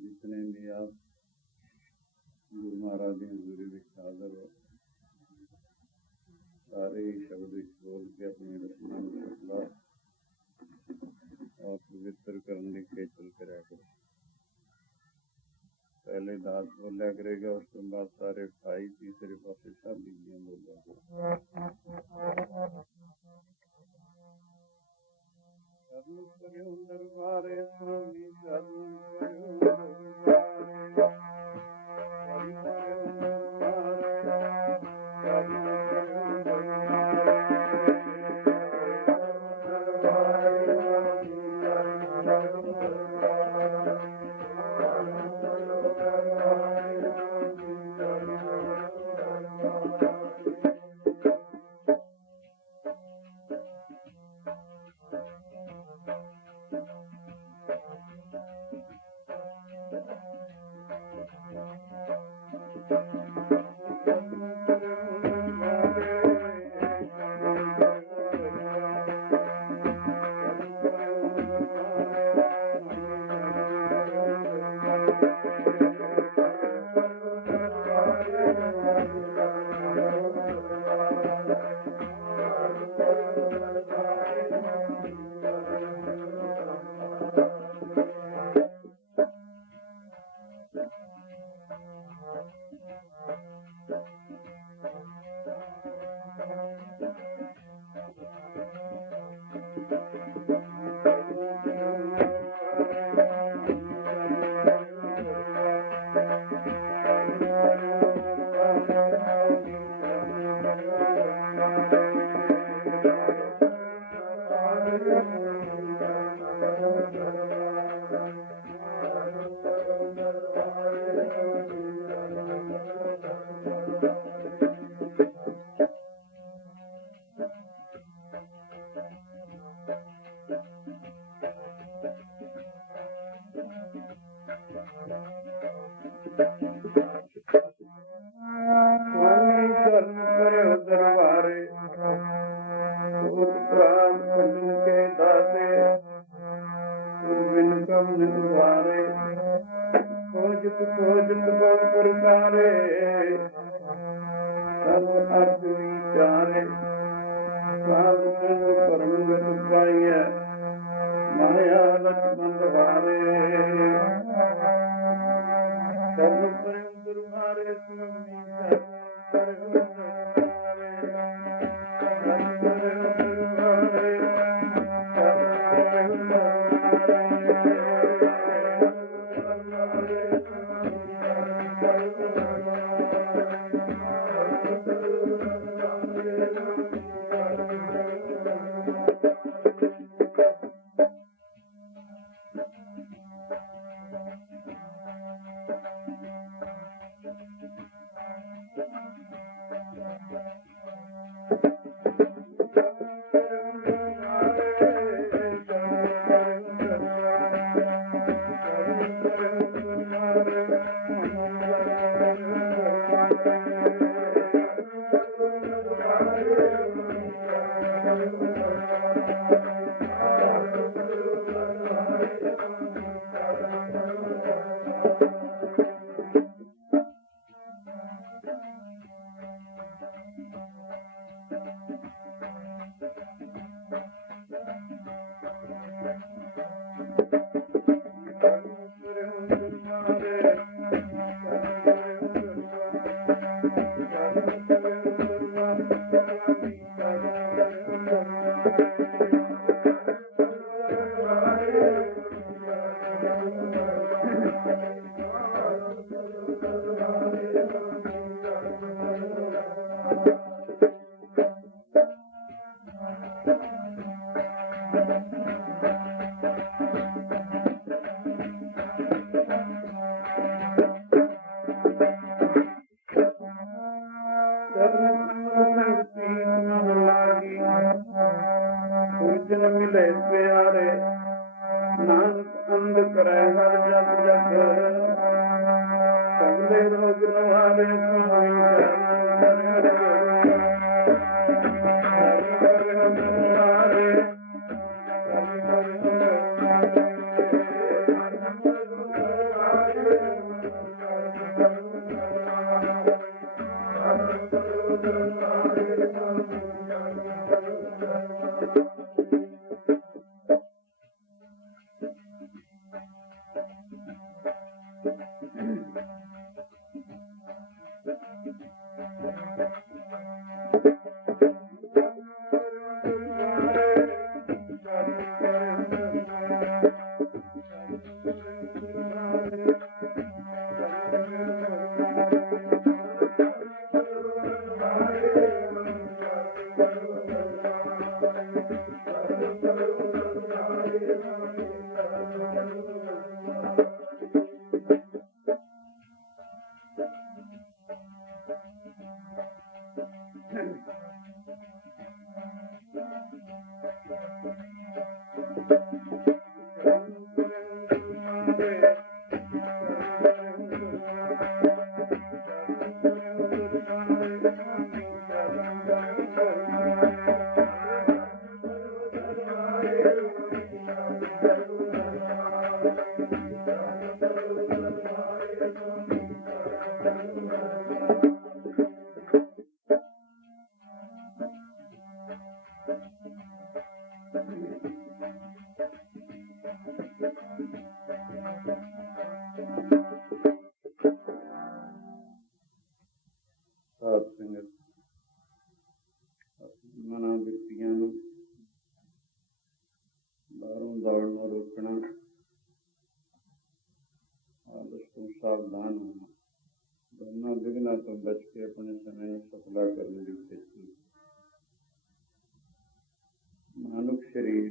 जितने भी आप गुरु महाराज की हजूरी में हाजिर हो, सारे ही शब्द बोल के अपनी रचना में और पवित्र करने के चल कर करो। पहले दास बोलिया करेगा, उसके बाद सारे भाई तीसरे पासे सब बीजियां बोलिया दरबारे स्वामी शरण करो दरबारे, भूत प्राण खंडन के दाते, बिन कम निवारे, खोजत बहु प्रकारे, सब अर्थ विचारे, साध संग परम गत पाइय, माया लक्ष्मण द्वारे, सब प्रेम दुर्भारे स्वामी शरण करो दरबारे, मिले प्यारे, नानक अंध करे हर जग जग, सगले रोग निवारे सावधान होना, दोनों विघ्न तो बच के अपने समय सफला करने की कोशिश। मानुष शरीर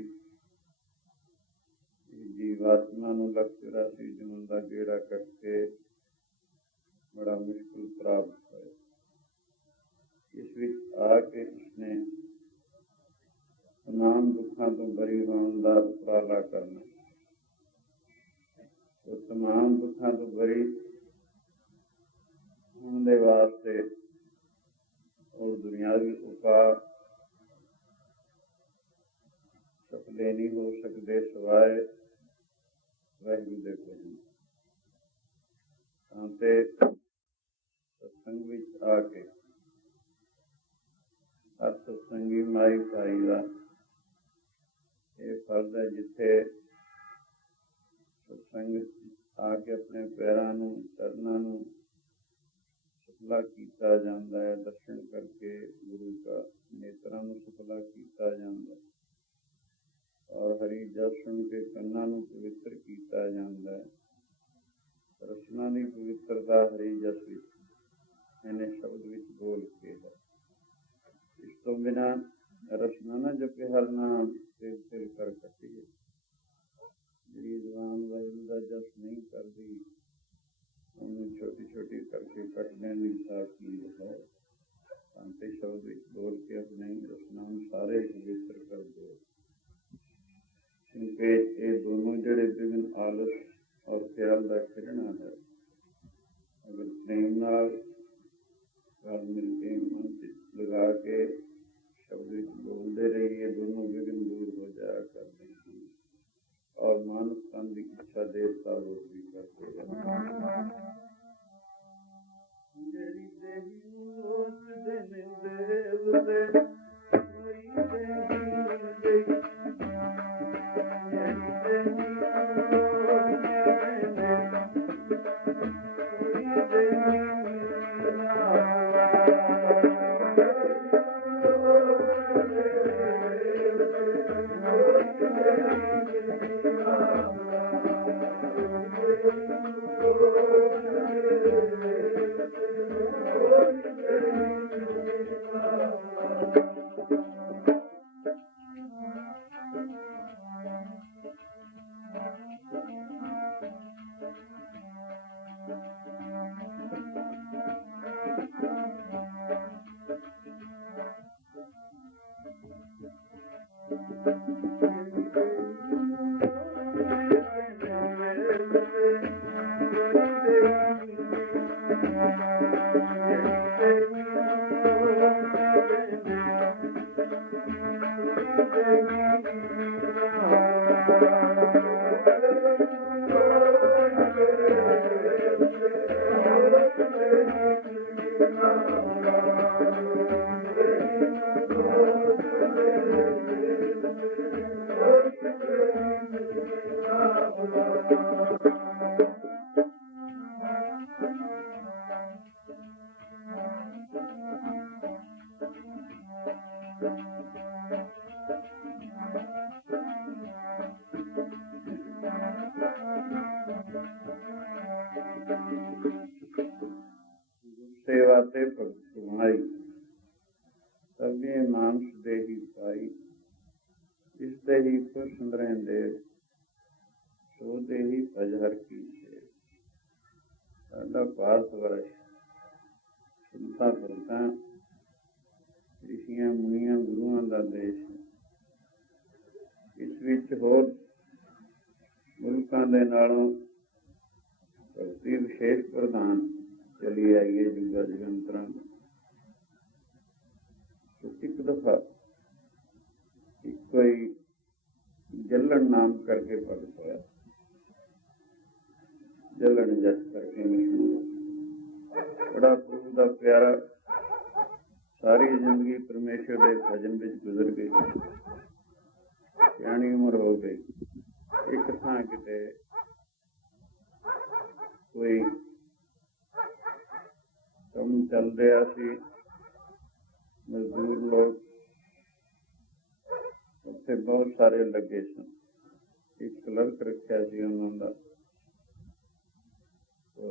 जीवात्मा ਨੂੰ ਲੱਖ 84 ਜੂਨ ਦਾ ਗੇੜਾ ਕੱਟ ਕੇ ਬੜਾ ਮੁਸ਼ਕਿਲ ਪ੍ਰਾਪਤ ਹੋਇਆ। ਇਸ ਵਿੱਚ ਆ ਕੇ ਉਸਨੇ ਤਮਾਮ ਦੁੱਖਾਂ ਤੋਂ ਬਰੀ ਹੋਣ ਦਾ ਉਪਰਾਲਾ ਕਰਨਾ। ਉਹ तमाम दुखों तो बरी होने वास्ते और दुनियावी उपाय सफले नहीं हो सकते सिवाय वाहिगुरू दे भजन। तां सत्संग विच आके हर सत्संगी माई भाई का यह फर्ज है, जिथे सत्संग आके अपने पैरों नूं चरनां नूं सुखला किया जाता है, दर्शन करके गुरु का नेत्रां नूं सुखला किया जाता है और हरि जस सुन के कन्नां नूं पवित्र किया जाता है। रसना की पवित्रता हरि जस विच इन्हें शब्द विच बोल के है। इस तो बिना रसना न जपे हर नाम तिल तिल कर कटिए। जी जवान वाहिगुरू दा जस नहीं करती उन्हें छोटी छोटी करके कटने की ताकीद है। शांति शब्द विच बोल के अपने रसना सारे पवित्र कर दो, क्योंकि ये दोनों जड़े विघ्न आलस और ख्याल का खिड़ना है, अगर प्रेम नाल गल मिलके मन लगा के शब्द बोलते रहिए, दोनों विघ्न दूर हो जाया करते हैं और मानव तन की इच्छा देवता लोग भी करते हैं। सेवा ते भगत कमाई सभी मानस दे ही पाई, इस दे ही कृष्ण रहंदे सो दे ही भजहर की से। साडा भारत वर्ष संतां भगतां ऋषियां मुनियां गुरुआं दा देश है। इस विच होर मुल्कां दे नालों भगती विशेष प्रधान चली आई है जुगा जगंतरां। तो एक दफा एक कोई जलन नाम करके भगत होया, जलन जस करके मशहूर, बड़ा प्रभु का प्यारा, सारी जिंदगी परमेश्वर के भजन विच गुजर गई, सियाणी उम्र हो गई। एक थां किते कोई कम चल रहा सी, मजदूर लोग उत्थे बहुत सारे लगे सन। एक क्लर्क रखा सी उन्हों दा, तो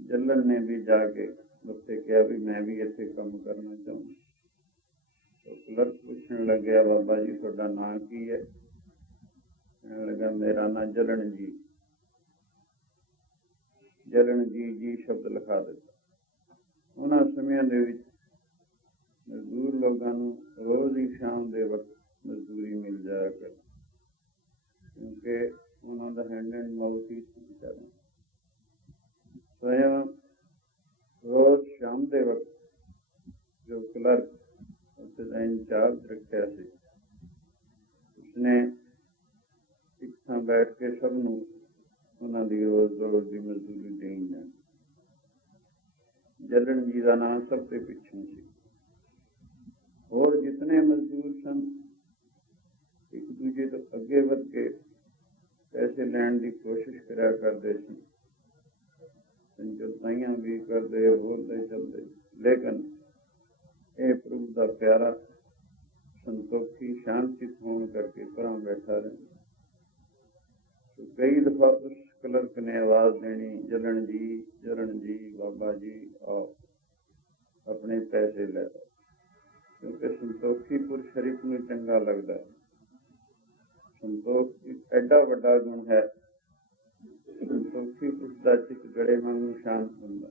जलन ने भी जाके उत्थे कहा भी मैं भी इत्थे काम करना चाहूँ। तो क्लर्क पूछने लगे बाबा जी तुहाडा नाम की है? कहने लगा मेरा नाम जलन जी। जलन जी जी शब्द लिखा दिता। उन्होंने समयां दे विच मजदूर लोगों रोज ही शाम के वक्त मजदूरी मिल जाया कर, क्योंकि ਉਹਨਾਂ ਦਾ ਹੈਂਡ ਐਂਡ ਮਾਊਥ ਹੀ ਸੀ ਵਿਚਾਰਾ। स्वयं रोज शाम के वक्त जो क्लर्क उसका इंचार्ज रखा सी, उसने एक थां बैठ के सब नूं उन्हां दी रोज रोज की मजदूरी देनी जानी। जलन जी का नाम सब ते पिछों सी। होर जितने मजदूर सन एक दूजे तो अगे वध के पैसे लैण की कोशिश करा करते सी, संजोताइयां भी करते, बोलते चलते, लेकिन ये प्रभु का प्यारा संतोखी शांति होने करके पर बैठा रहे। तो कई दफा उस क्लर्क ने आवाज देनी, जलन जी बाबा जी आओ अपने पैसे ले लो, क्योंकि संतोखी पुरुष हर एक नूं चंगा लगता है। संतोख एक एडा वड्डा गुण है। संतोखी पुरुष का चित्त गड़े वांगू शांत होंदा,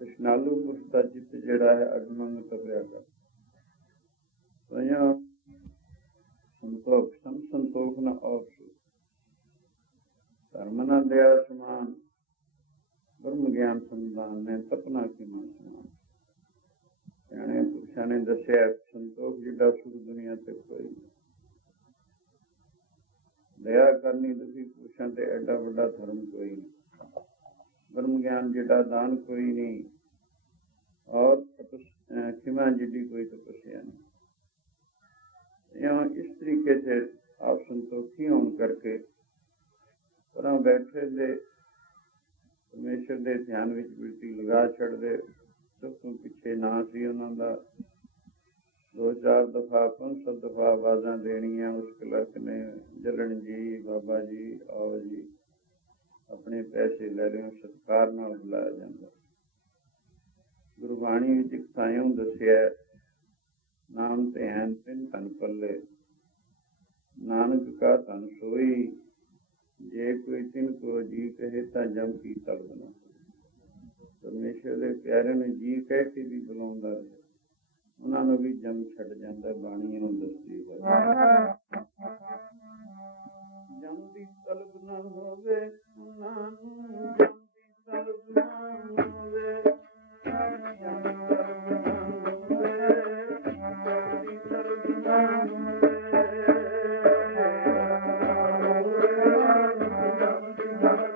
कृष्णालू पुरुष का चित्त जिहड़ा है अग वांगू तपिया कर। स्वयं संतोख सम संतोख न और धर्म न दया समान, ब्रह्म ज्ञान संधान ने तपना की मान समान। सियाणे पुरुषां ने दस्या संतोख जिहड़ा सुख दुनिया ते कोई नहीं। दया करनी दुखी पुरुषों से एडा बड़ा धर्म कोई नहीं। ब्रह्म ज्ञान जिहड़ा दान कोई नहीं, और क्षमा जिहड़ी कोई तपस्या नहीं। इस तरीके से आप संतोखी होने करके पर बैठे दे परमेश्वर के ध्यान विच बिरती लगा छड़दे। सब तो पिछे ना सी उन्हां दा। 2-4 दफा 5-7 दफा आवाजा देनिया उस क्लर्क ने, जलन जी बाबा जी आओ जी अपने पैसे ले लियो, सत्कार नाल बुलाया जाता। गुरबाणी विच एक थां दस्सिया, नाम ध्यान तिन धन पल्ले, नानक का धन सोई, जे कोई तिन को जी कहे ता जम की तलब ना। परमेश्वर के प्यारे ने जी कह के भी बुलाउंदा रहे, उन्होंने भी जम छड़ जाता। बाणी दसदी है जम की तलब न होवे, जम की तलब न होवे, जम की तलब न होवे, जम की तलब न होवे, जम की तलब न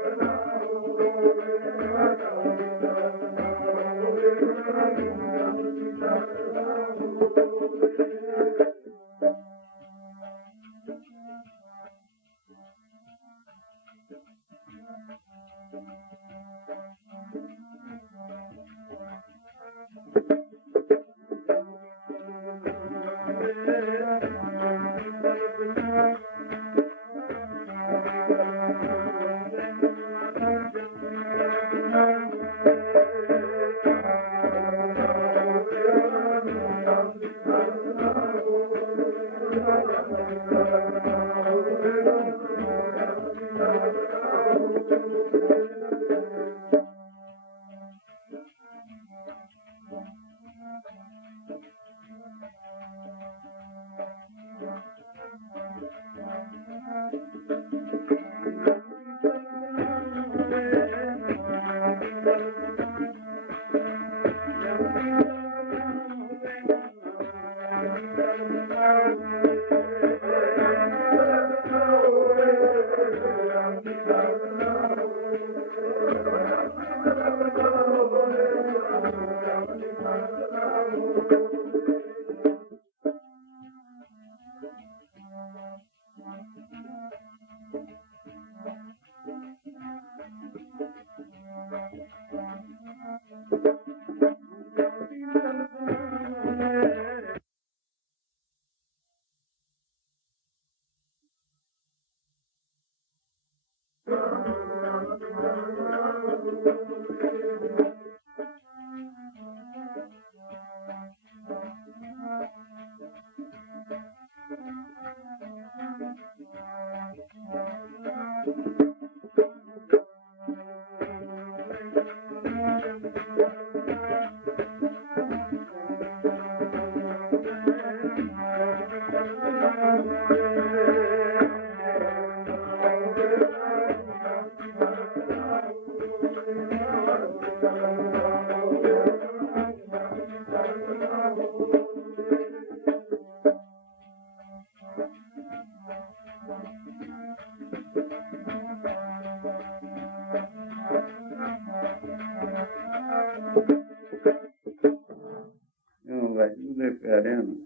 ਵਾਹਿਗੁਰੂ ਦੇ ਪਿਆਰਿਆਂ ਨੂੰ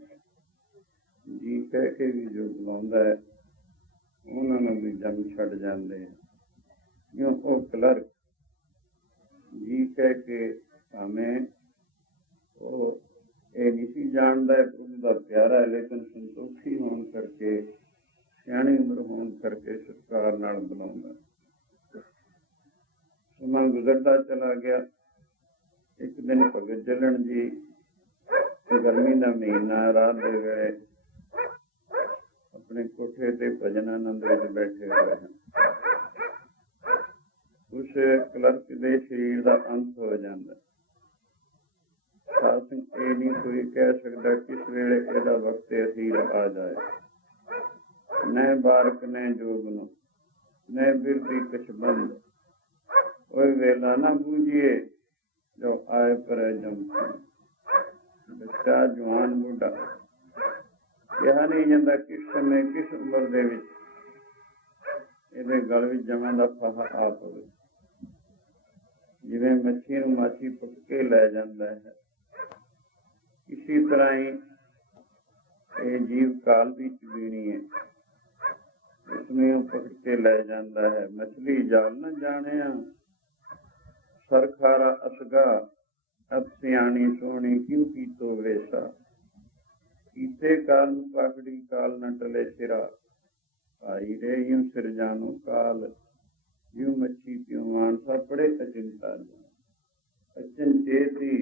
ਜੀ ਕਹਿ ਕੇ ਵੀ ਜੋ ਬੁਲਾਉਂਦਾ ਹੈ ਉਹਨਾਂ ਨੂੰ ਵੀ ਜੰਮ ਛੱਡ ਜਾਂਦੇ ਆ। ਕਿਉਂ ਉਹ ਕਲਰਕ ਜੀ ਕਹਿ ਕੇ ਭਾਵੇਂ ਉਹ ਇਹ ਨਹੀਂ ਸੀ ਜਾਣਦਾ ਪ੍ਰਭੂ ਦਾ ਪਿਆਰਾ ਹੈ, ਲੇਕਿਨ ਸੰਤੋਖੀ ਹੋਣ ਕਰਕੇ, ਸਿਆਣੀ ਉਮਰ ਹੋਣ ਕਰਕੇ ਸਤਿਕਾਰ ਨਾਲ ਬੁਲਾਉਂਦਾ। ਸਮਾਂ ਗੁਜ਼ਰਦਾ ਚਲਾ ਗਿਆ। ਇੱਕ ਦਿਨ ਭਗਤ ਜਲਣ ਜੀ ਗਰਮੀ ਦਾ ਮਹੀਨਾ, ਰਾਤ ਦੇ ਵੇਲੇ ਆਪਣੇ ਕੋਠੇ ਤੇ ਭਜਨ ਆਨੰਦ ਵਿੱਚ ਬੈਠੇ ਹੋਏ ਹਨ। ਉਸ ਕਲਰਕ ਦੇ ਸਰੀਰ ਦਾ ਅੰਤ ਹੋ ਜਾਂਦਾ। ਸਾਧ ਸੰਗਤ ਇਹ ਨਹੀਂ ਕੋਈ ਕਹਿ ਸਕਦਾ ਕਿਸ ਵੇਲੇ ਇਹਦਾ ਵਕਤ ਅਖੀਰ ਆ ਜਾਏ। ਨੈ ਬਾਰਕ ਨੈ ਜੋਗਨ ਨੈ ਬਿਰਦੀ ਕਛ ਬੰਦ, ਉਹ ਵੇਲਾ ਨਾ ਬੂਝੀਏ ਜੋ ਆਏ ਪਰ ਜਮ। ਬੱਚਾ ਜਵਾਨ ਬੁੱਢਾ ਕਿਹਾ ਨਹੀਂ ਜਾਂਦਾ ਕਿਸ ਸਮੇਂ ਕਿਸ ਉਮਰ ਦੇ ਵਿੱਚ ਇਹਦੇ ਗਲ ਵਿੱਚ ਜਮਾਂ ਦਾ ਫਾਹਾ ਆ ਪਵੇ। ਜਿਵੇਂ ਮੱਛੀ ਨੂੰ ਮਾਛੀ ਪੁੱਟ ਕੇ ਲੈ ਜਾਂਦਾ ਹੈ, ਇਸੀ ਤਰ੍ਹਾਂ ਹੀ ਇਹ ਜੀਵ ਕਾਲ ਦੀ ਚਬੀਣੀ ਹੈ, ਉਸਨੂੰ ਉਹ ਪਕੜ ਕੇ ਲੈ ਜਾਂਦਾ ਹੈ। ਮਛਲੀ ਜਾਲ ਨਾ ਜਾਣਿਆ ਸਰਖਾਰਾ ਅਸਗਾ, ਅਬ ਸਿਆਣੀ ਸੋਹਣੀ ਕਿਉਂ ਕੀਤੋ ਵੇਸਾ। ਕੀਤੇ ਕਾਲ ਨੂੰ ਪਾਕੜੀ ਕਾਲ ਨਾ ਟਲੇ ਸਿਰਾ, ਭਾਈ ਰੇ ਯੂੰ ਸਿਰਜਾਨੋ ਕਾਲ ਯੂੰ ਮੱਛੀ ਤਿਉ ਮਾਨਸਾ ਪੜੇ ਅਚਿੰਤਾ। ਅਚਨ ਚੇਤੀ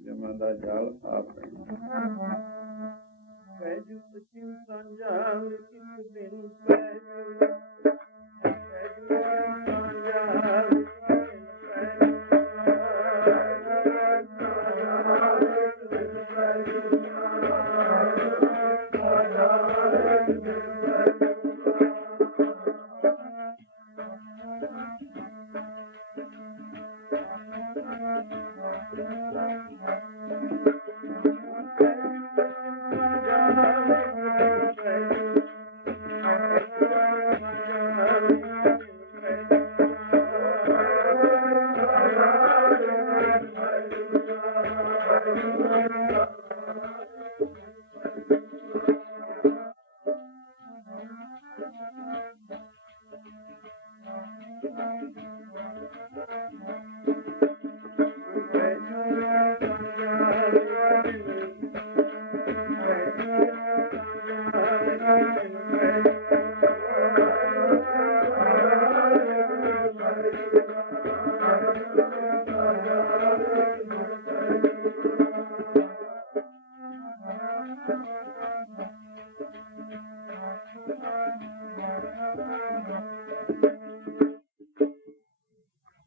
ਜਮਾਂ ਦਾ ਜਾਲ ਆ ਪੈਣਾ। ਪੈਜੂ ਅਚਿੰਤਾ ਜਾਲ ਕਿਸ ਦਿਨ ਪੈਜੂ, ਪੈਜੂ ਜਾਲ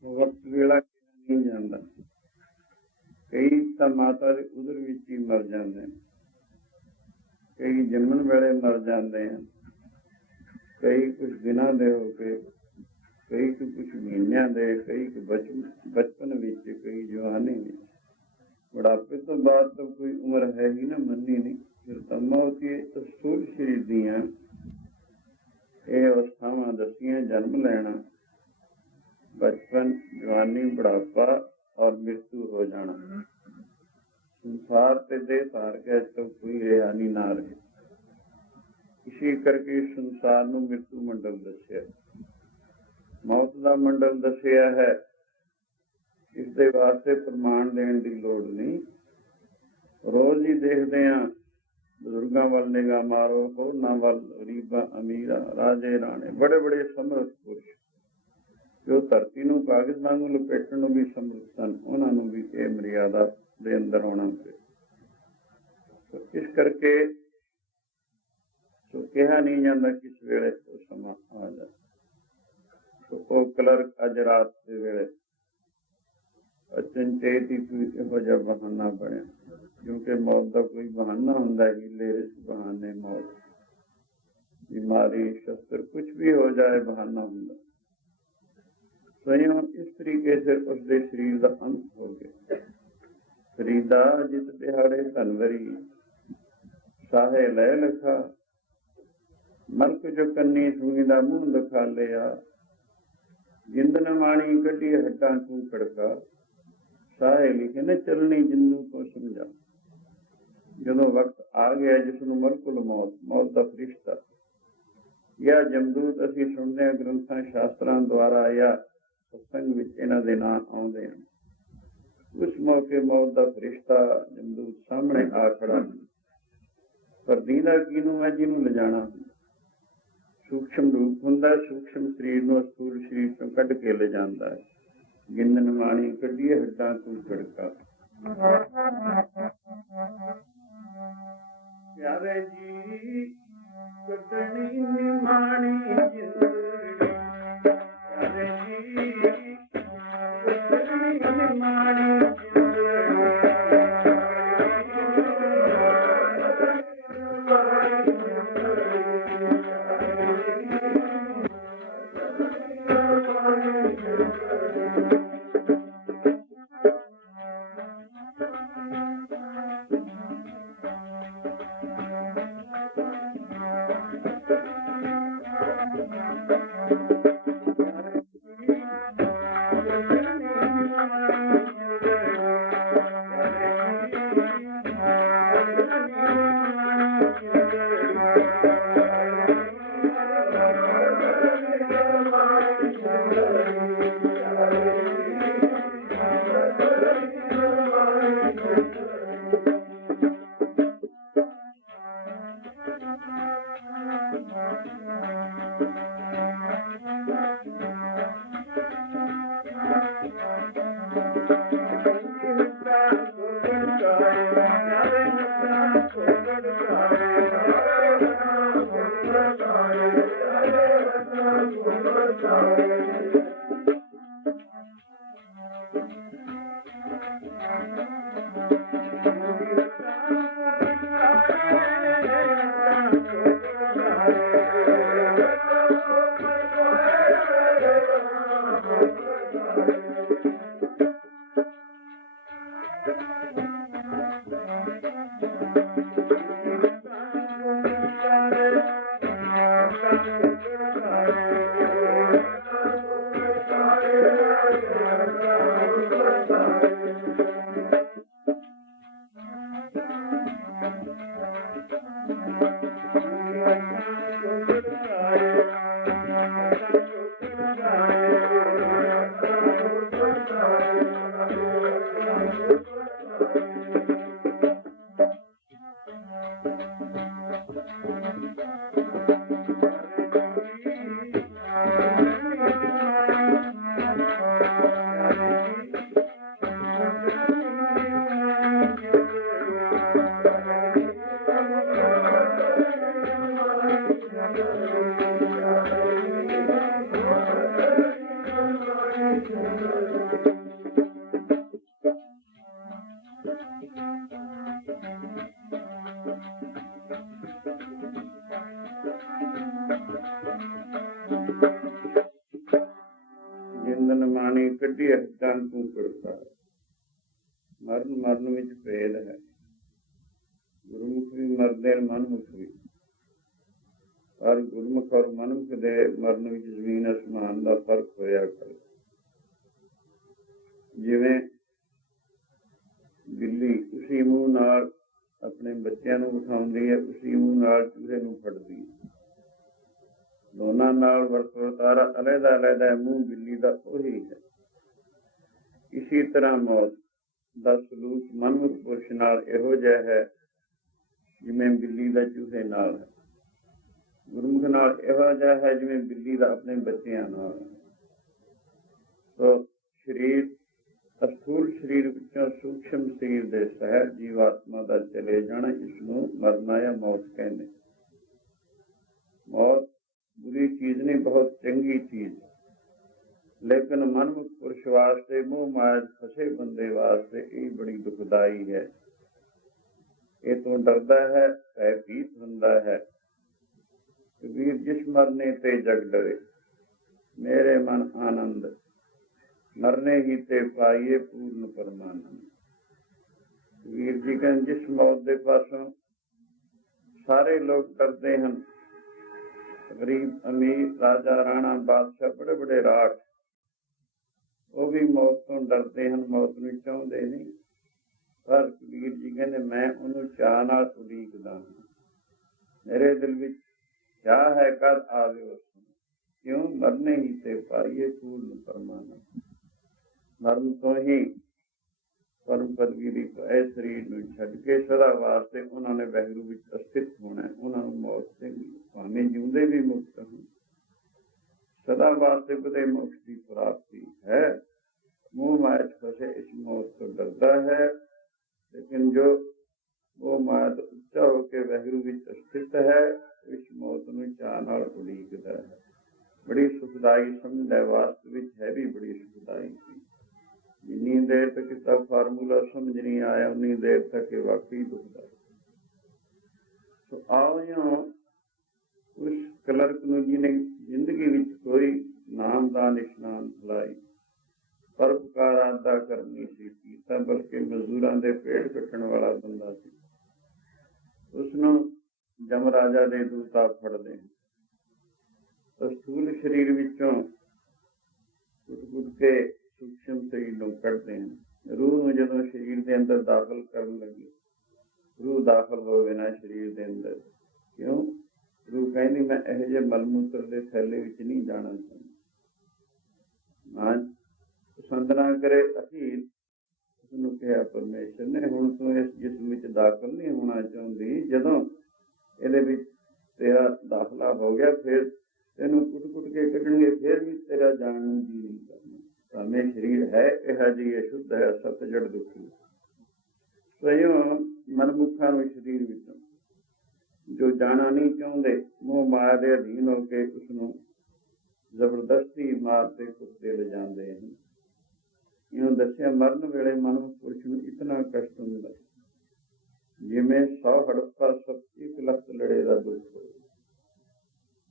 ਵਕਤ ਵੇਲਾ ਨਹੀਂ ਜਾਂਦਾ। ਕਈ ਤਾਂ ਮਾਤਾ ਦੇ ਉਦਰ ਵਿੱਚ ਹੀ ਮਰ ਜਾਂਦੇ, ਕਈ ਜੰਮਣ ਵੇਲੇ ਮਰ ਜਾਂਦੇ ਹਨ, ਕਈ ਕੁਛ ਦਿਨਾਂ ਦੇ ਹੋ ਕੇ, ਕਈ ਕੁਛ ਮਹੀਨਿਆਂ ਦੇ, ਕਈ ਬਚਪਨ ਵਿੱਚ, ਕਈ ਜਵਾਨੀ ਵਿੱਚ। ਬੁਢਾਪੇ ਤੋਂ ਬਾਅਦ ਤਾਂ ਕੋਈ ਉਮਰ ਹੈ ਹੀ ਨਾ, ਮੰਨੀ ਨਹੀਂ। ਫਿਰ ਤਾਂ ਮੌਤ ਹੀ ਸਥੂਲ ਸਰੀਰ ਦੀਆਂ ਇਹ ਅਵਸਥਾਵਾਂ ਦੱਸੀਆਂ, ਜਨਮ ਲੈਣਾ, ਬਚਪਨ, ਜਵਾਨੀ, ਬੁਢਾਪਾ ਔਰ ਮ੍ਰਿਤੂ ਹੋ ਜਾਣਾ। ਸੰਸਾਰ ਤੇ ਦੇਹ ਧਾਰ ਕੇ ਅੱਜ ਤੱਕ ਕੋਈ ਰਿਹਾਨੀ ਨਾ ਰਹੇ। ਇਸੇ ਕਰਕੇ ਸੰਸਾਰ ਨੂੰ ਮ੍ਰਿਤੂ ਮੰਡਲ ਦੱਸਿਆ, ਮੌਤ ਦਾ ਮੰਡਲ ਦੱਸਿਆ ਹੈ। ਇਸ ਦੇ ਵਾਸਤੇ ਪ੍ਰਮਾਣ ਦੇਣ ਦੀ ਲੋੜ ਨਹੀਂ। ਰੋਜ਼ ਹੀ ਦੇਖਦੇ ਹਾਂ, ਬਜ਼ੁਰਗਾਂ ਵੱਲ ਨਿਗਾਹ ਮਾਰੋ, ਹੋਰਨਾਂ ਵੱਲ, ਗਰੀਬਾਂ ਅਮੀਰਾਂ, ਰਾਜੇ ਰਾਣੇ, ਬੜੇ ਬੜੇ ਸਮਰਥ ਪੁਰਸ਼ ਜੋ ਧਰਤੀ ਨੂੰ ਕਾਗਜ਼ ਵਾਂਗੂ ਲਪੇਟਣ ਨੂੰ ਵੀ ਸਮਰਥ ਸਨ, ਉਹਨਾਂ ਨੂੰ ਵੀ ਇਹ ਮਰਿਆਦਾ ਦੇ ਅੰਦਰ ਆਉਣਾ ਪਿਆ। ਇਸ ਕਰਕੇ ਕਿਹਾ ਨਹੀਂ ਜਾਂਦਾ ਕਿਸ ਵੇਲੇ ਉਹ ਸਮਾਂ ਆ ਜਾਏ। ਉਹ ਕਲਰਕ ਅੱਜ ਰਾਤ ਦੇ ਵੇਲੇ ਅਚਨਚੇਤ ਹੀ ਕੋਈ ਇਹੋ ਜਿਹਾ ਬਹਾਨਾ ਬਣਿਆ, ਕਿਉਂਕਿ ਮੌਤ ਦਾ ਕੋਈ ਬਹਾਨਾ ਹੁੰਦਾ ਹੀ, ਲੇਰਿਸ ਬਹਾਨੇ ਮੌਤ, ਬਿਮਾਰੀ, ਸ਼ਸਤਰ, ਕੁਛ ਵੀ ਹੋ ਜਾਏ ਬਹਾਨਾ ਹੁੰਦਾ। स्वयं इस तरीके से उसके शरीर का अंत हो गया। फरीदा जित दिहाड़े धनवरी साहे लै लिखा, मलक जो कन्नी सूई दा मुंह दिखा लिया, जिंद न माणी कटी हड्डां तू कड़का, ਸਾਹੇ ਲਿਖੇ ਨੇ ਚਲਣੀ ਜਿੰਦੂ ਕੋ ਸਮਝਾ। ਜਦੋਂ ਵਕਤ ਆ ਗਿਆ ਜਿਸ ਨੂੰ ਮਲਕੁਲ ਮੌਤ, ਮੌਤ ਦਾ ਫਰਿਸ਼ਤਾ ਜਾਂ ਜਮਦੂਤ ਅਸੀਂ ਸੁਣਦੇ ਹਾਂ ਗ੍ਰੰਥਾਂ ਸ਼ਾਸਤਰਾਂ ਦੁਆਰਾ ਜਾਂ ਸਤਸੰਗ ਵਿੱਚ ਇਹਨਾਂ ਦੇ ਨਾਂ ਆਉਂਦੇ ਹਨ। ਉਸ ਮੌਕੇ ਮੌਤ ਦਾ ਫਰਿਸ਼ਤਾ ਜਮਦੂਤ ਸਾਹਮਣੇ ਆ ਖੜਾ, ਪਰ ਦੀਦਾ ਕਿਹਨੂੰ ਹੈ? ਜਿਹਨੂੰ ਲਿਜਾਣਾ। ਸੂਖਸ਼ਮ ਰੂਪ ਹੁੰਦਾ, ਸੂਖਸ਼ਮ ਸਰੀਰ ਨੂੰ ਅਸਥੂਲ ਸਰੀਰ ਤੋਂ ਕੱਢ ਕੇ ਲਿਜਾਂਦਾ ਹੈ। ਗਿੰਦ ਨਿਮਾਣੀ ਕੱਢੀਏ ਹੱਡਾਂ ਤੋਂ ਛੜਕਾ। ਪਿਆਰੇ ਜੀ ਕੱਢਣੀ ਨਿਮਾਣੀ ਜਿੰਦ, ਪਿਆਰੇ ਜੀ ਕੱਢਣੀ ਨਿਮਾਣੀ ਜਿੰਦ। ਮਰਨ ਮਰਨ ਵਿੱਚ ਭੇਦ ਹੈ। ਗੁਰਮੁਖ ਵੀ ਮਰਦੇ ਮਨਮੁਖ ਵੀ, ਪਰ ਗੁਰਮੁਖ ਔਰ ਮਨਮੁਖ ਦੇ ਮਰਨ ਵਿੱਚ ਜ਼ਮੀਨ ਅਸਮਾਨ ਦਾ ਫਰਕ ਹੋਇਆ ਕਰ। ਜਿਵੇਂ ਬਿੱਲੀ ਉਸੀ ਮੂੰਹ ਨਾਲ ਆਪਣੇ ਬੱਚਿਆਂ ਨੂੰ ਉਠਾਉਂਦੀ ਹੈ, ਉਸੀ ਮੂੰਹ ਨਾਲ ਚੂਹੇ ਨੂੰ ਫੜਦੀ ਹੈ। ਦੋਨਾਂ ਨਾਲ ਵਰਤਾਰਾ ਅਲੱਗਾ ਅਲੱਗਾ ਹੈ, ਮੂੰਹ ਬਿੱਲੀ ਦਾ ਉਹੀ ਹੈ। ਇਸੀ ਤਰ੍ਹਾਂ ਮੌਤ ਦਾ ਸਲੂਕ ਮਨਮੁਖ ਪੁਰਸ਼ ਨਾਲ ਇਹੋ ਜਿਹਾ ਹੈ ਜਿਵੇਂ ਬਿੱਲੀ ਦਾ ਚੂਹੇ ਨਾਲ ਹੈ। ਗੁਰਮੁਖ ਨਾਲ ਇਹੋ ਜਿਹਾ ਹੈ ਜਿਵੇਂ ਬਿੱਲੀ ਦਾ ਆਪਣੇ ਬੱਚਿਆਂ ਨਾਲ। ਸੋ ਸਰੀਰ ਅਸਥੂਲ ਸਰੀਰ ਵਿੱਚੋਂ ਸੂਖਸ਼ਮ ਸਰੀਰ ਦੇ ਸਹਿਜ ਜੀਵਾਤਮਾ ਦਾ ਚਲੇ ਜਾਣਾ, ਇਸਨੂੰ ਮਰਨਾ ਜਾਂ ਮੌਤ ਕਹਿੰਦੇ। ਮੌਤ ਬੁਰੀ ਚੀਜ਼ ਨਹੀਂ, ਬਹੁਤ ਚੰਗੀ ਚੀਜ਼, ਲੇਕਿਨ ਮਨਮੁਖ ਪੁਰਸ਼ ਵਾਸਤੇ, ਮੋਹ ਮਾਇਆ ਫਸੇ ਬੰਦੇ ਵਾਸਤੇ ਇਹ ਬੜੀ ਦੁਖਦਾਈ ਹੈ। ਇਹ ਤੋਂ ਡਰਦਾ ਹੈ, ਭੈਭੀਤ ਹੁੰਦਾ ਹੈ। ਕਬੀਰ ਜਿਸ ਮਰਨੇ ਤੇ ਜਗ ਡਰੇ, ਮੇਰੇ ਮਨ ਆਨੰਦ, ਮਰਨੇ ਹੀ ਤੇ ਪਾਈਏ ਪੂਰਨ ਪਰਮਾਨੰਦ। ਕਬੀਰ ਜੀ ਕਹਿੰਦੇ ਜਿਸ ਮੌਤ ਦੇ ਪਾਸੋਂ ਸਾਰੇ ਲੋਕ ਡਰਦੇ ਹਨ, ਗਰੀਬ ਅਮੀਰ, ਰਾਜਾ ਰਾਣਾ ਬਾਦਸ਼ਾਹ, ਬੜੇ ਬੜੇ ਰਾਜ, ਉਹ भी मौत तो डरते हैं, मौत नूं चाहुंदे नहीं, पर कबीर जी कहते मैं उन्होंने चाह नाल उड़ीकदा, मेरे दिल विच चाह है कद आवे उस, क्यों मरने ही ते पाइए पूर्ण परमानंद। मरण तो ही परम पदवी दी पाए शरीर नूं छड्ड के सदा वास्ते उन्होंने वैगुरू विच अस्थित होना, उन्होंने मौत से भावें जिउंदे भी मुक्त हों, सदा वास्ते बदे मोक्ष की प्राप्ति है। मोह माया फसे इस मौत को डरता है, लेकिन जो वो माया तो उच्चा होकर वैगुरू विच स्थित है, इस मौत नूं चाह नाल उड़ीकदा है। बड़ी सुखदाई समझ है, वास्तविक है भी बड़ी सुखदाई थी। जिन्नी देर तक इसका फार्मूला समझ नहीं आया, उन्नी देर तक ये वाकई दुखदाई। तो आओ जो उस क्लर्क नूं जिन्हें जिंदगी विच कोई नामदान इशनान भलाई परोपकार अदा करनी सी कीता, बल्कि मजदूरां दे पेड़ कट्टण वाला बंदा सी, उसनूं जमराजा दे दूता फड़दे हैं, तो स्थूल शरीर विचों कुट-कुट के सूक्ष्म शरीर नूं कढ़दे हैं। रूह नूं जदों शरीर दे अंदर दाखल करन लगे, रूह दाखल होवे ना शरीर दे अंदर, क्यों? रूह कहनी मैं इहो जिहे मलमूत्र दे थैले विच नहीं जाना चाਹੁੰਦੀ, मां पसंद ना करे अखीर उसनूं कहा परमेश्वर ने हुण तूं इस जिस्म विच दाखल नहीं होना चाਹੁੰਦੀ, जदों इहदे विच तेरा दाखला हो गया फिर तेनूं कुट-कुट के कढणगे, फिर भी तेरा जाण नूं जी नहीं करना। भावें शरीर है इहो जिही अशुद्ध है, सतजड़ दुखी, स्वयं मनमुखां नूं शरीर विचों जो जाना नहीं चाਹੁੰਦੇ, मोह माया के अधीन होकर उसनूं जबरदस्ती मारते कुटते ले जाते हैं। इउं दस्सिया मरण वेले मनुख पुरुष नूं इतना कष्ट हुंदा जिवें 100 हड़प्पा सप एक लख लड़े का दुख हो,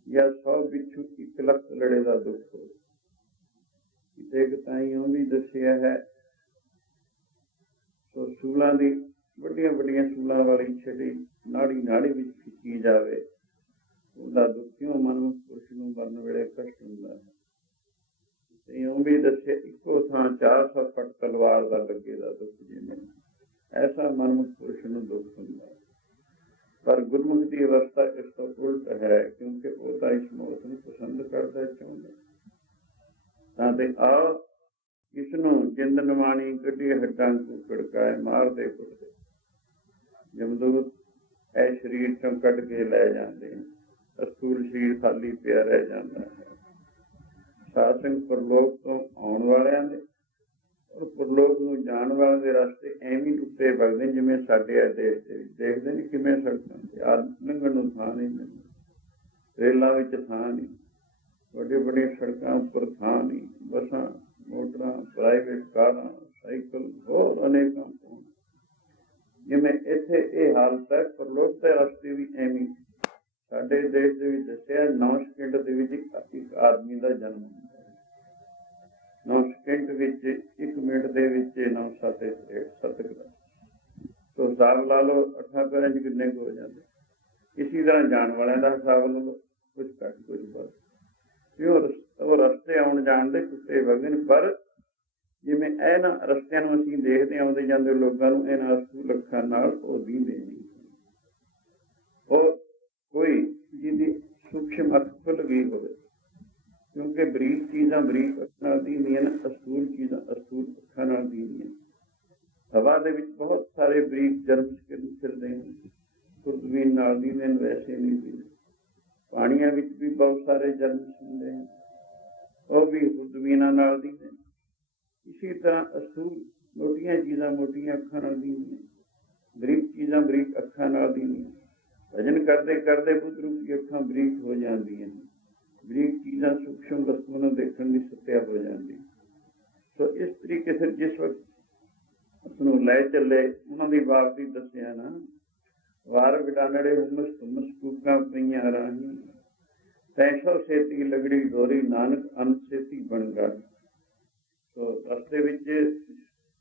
या 100 बिच्छू एक लख लड़े का दुख हो। किते ताईं भी दस्सिया है, तो सूलां दी ਵੱਡੀਆਂ ਵੱਡੀਆਂ ਸੂਲਾਂ वाली ਛੜੀ नाड़ी नाड़ी ਵਿੱਚ ਖਿੱਚੀ ਜਾਵੇ, ਉਹਦਾ ਦੁੱਖ ਕਿਉਂ ਮਨੁੱਖ ਪੁਰਸ਼ ਨੂੰ ਮਰਨ ਵੇਲੇ ਕਸ਼ਟ ਹੁੰਦਾ ਹੈ। ਤੇ ਇਉਂ ਵੀ ਦੱਸੇ ਇੱਕੋ ਥਾਂ 400 ਫੱਟ ਤਲਵਾਰ ਦਾ ਲੱਗੇ ਦਾ ਦੁੱਖ, ਜਿਵੇਂ ਐਸਾ ਮਨੁੱਖ ਪੁਰਸ਼ ਨੂੰ ਦੁੱਖ ਹੁੰਦਾ ਹੈ। ਪਰ ਗੁਰਮੁਖ ਦੀ ਅਵਸਥਾ ਇਸ ਤੋਂ ਉਲਟ ਹੈ, ਕਿਉਂਕਿ ਉਹ ਤਾਂ ਇਸ ਮੌਤ ਨੂੰ ਪਸੰਦ ਕਰਦਾ ਚਾਹੁੰਦਾ। ਤਾਂ ਤੇ ਆਓ इसनूं जिंद नवाणी कढ़ी हड्डां कुकड़काए मारदे कुटदे जमदूत ऐ शरीर चों कढ़ के लै जांदे हैं, अस्थूल शरीर खाली पिया रह जाता है। साध संग परलोक तो आउण वालियां दे और परलोक नूं जाण वालियां दे रस्ते एवें टुटे वगदे जिवें साडे देश दे विच देखदे ने किवें सड़कां ते लंघण नूं थां नहीं मिलदी, रेलां विच थां नहीं, वड्डी वड्डी सड़कां उपर थां नहीं, बसां मोटरां प्राइवेट कारां साइकिल होर अनेकां पहुंच, जिवें इत्थे इह हालत है परलोक दे रस्ते भी एवें। साडे देश दे विच दस्सिआ 9 सकिंट दे विच एक आदमी दा जन्म हुंदा है, 9 सकिंट विच 1 मिनट दे विच 9 7 सतक दा, तो हिसाब ला लो 8 पैरां च किन्ने हो जांदे। इसी तरह जाण वालियां दा हिसाब ला लो, कुछ घट कुछ वध, ਉਹ ਰਸਤੇ ਆਉਣ ਜਾਣ ਦੇ ਟੁੱਟੇ ਵਗਦੇ ਨੇ। ਪਰ ਜਿਵੇਂ ਇਹਨਾਂ ਰਸਤਿਆਂ ਨੂੰ ਅਸੀਂ ਦੇਖਦੇ ਆਉਂਦੇ ਜਾਂਦੇ ਲੋਕਾਂ ਨੂੰ, ਇਹਨਾਂ ਅਸੂਲ ਅੱਖਾਂ ਨਾਲ ਉਹ ਦੀਂਦੇ ਨਹੀਂ। ਉਹ ਕੋਈ ਜਿਹਦੀ ਸੂਖਮ ਅੱਖ ਖੁੱਲ ਗਈ ਹੋਵੇ, ਕਿਉਂਕਿ ਬਰੀਕ ਚੀਜ਼ਾਂ ਬਰੀਕ ਅੱਖਾਂ ਨਾਲ ਦੀਂਦੀਆਂ ਨੇ, ਅਸੂਲ ਚੀਜ਼ਾਂ ਅਸੂਲ ਅੱਖਾਂ ਨਾਲ ਦੀਂਦੀਆਂ। ਹਵਾ ਦੇ ਵਿੱਚ ਬਹੁਤ ਸਾਰੇ ਬਰੀਕ ਜਰਮ ਫਿਰਦੇ ਨੇ, ਖੁਰਦਬੀਨ ਨਾਲ ਦੀਂਦੇ ਨੇ, ਵੈਸੇ ਨਹੀਂ ਦੀਂਦੇ। ਪਾਣੀਆਂ ਵਿੱਚ ਵੀ ਬਹੁਤ ਸਾਰੇ ਜਰਮ ਹੁੰਦੇ ਹਨ, ਉਹ ਵੀ ਖੁਰਦਬੀਨਾਂ ਨਾਲ ਦੀਂਦੇ। ਇਸੇ ਤਰ੍ਹਾਂ ਅਸੂਲ ਮੋਟੀਆਂ ਚੀਜ਼ਾਂ ਮੋਟੀਆਂ ਅੱਖਾਂ ਨਾਲ ਦੀਂਦੀਆਂ, ਬਰੀਕ ਚੀਜ਼ਾਂ ਬਰੀਕ ਅੱਖਾਂ ਨਾਲ ਦੀਂਦੀਆਂ। ਭਜਨ ਕਰਦੇ ਕਰਦੇ ਬੁੱਧ ਰੂਪੀ ਅੱਖਾਂ ਬਰੀਕ ਹੋ ਜਾਂਦੀਆਂ ਨੇ, ਬਰੀਕ ਚੀਜ਼ਾਂ ਸੂਖਮ ਵਸਤੂਆਂ ਨੂੰ ਦੇਖਣ ਦੀ ਸੱਤਿਆ ਹੋ ਜਾਂਦੀ। ਸੋ ਇਸ ਤਰੀਕੇ ਸਿਰ ਜਿਸ ਵਕਤ ਉਸਨੂੰ ਲੈ ਚੱਲੇ, ਉਹਨਾਂ ਦੀ ਬਾਬਤੀ ਦੱਸਿਆ ਨਾ, वार विडानड़े हुमस तुमस कूकां पईयां राही, तैसो सेती लगड़ी दोरी नानक अन सेती बन गा। तो रस्ते विच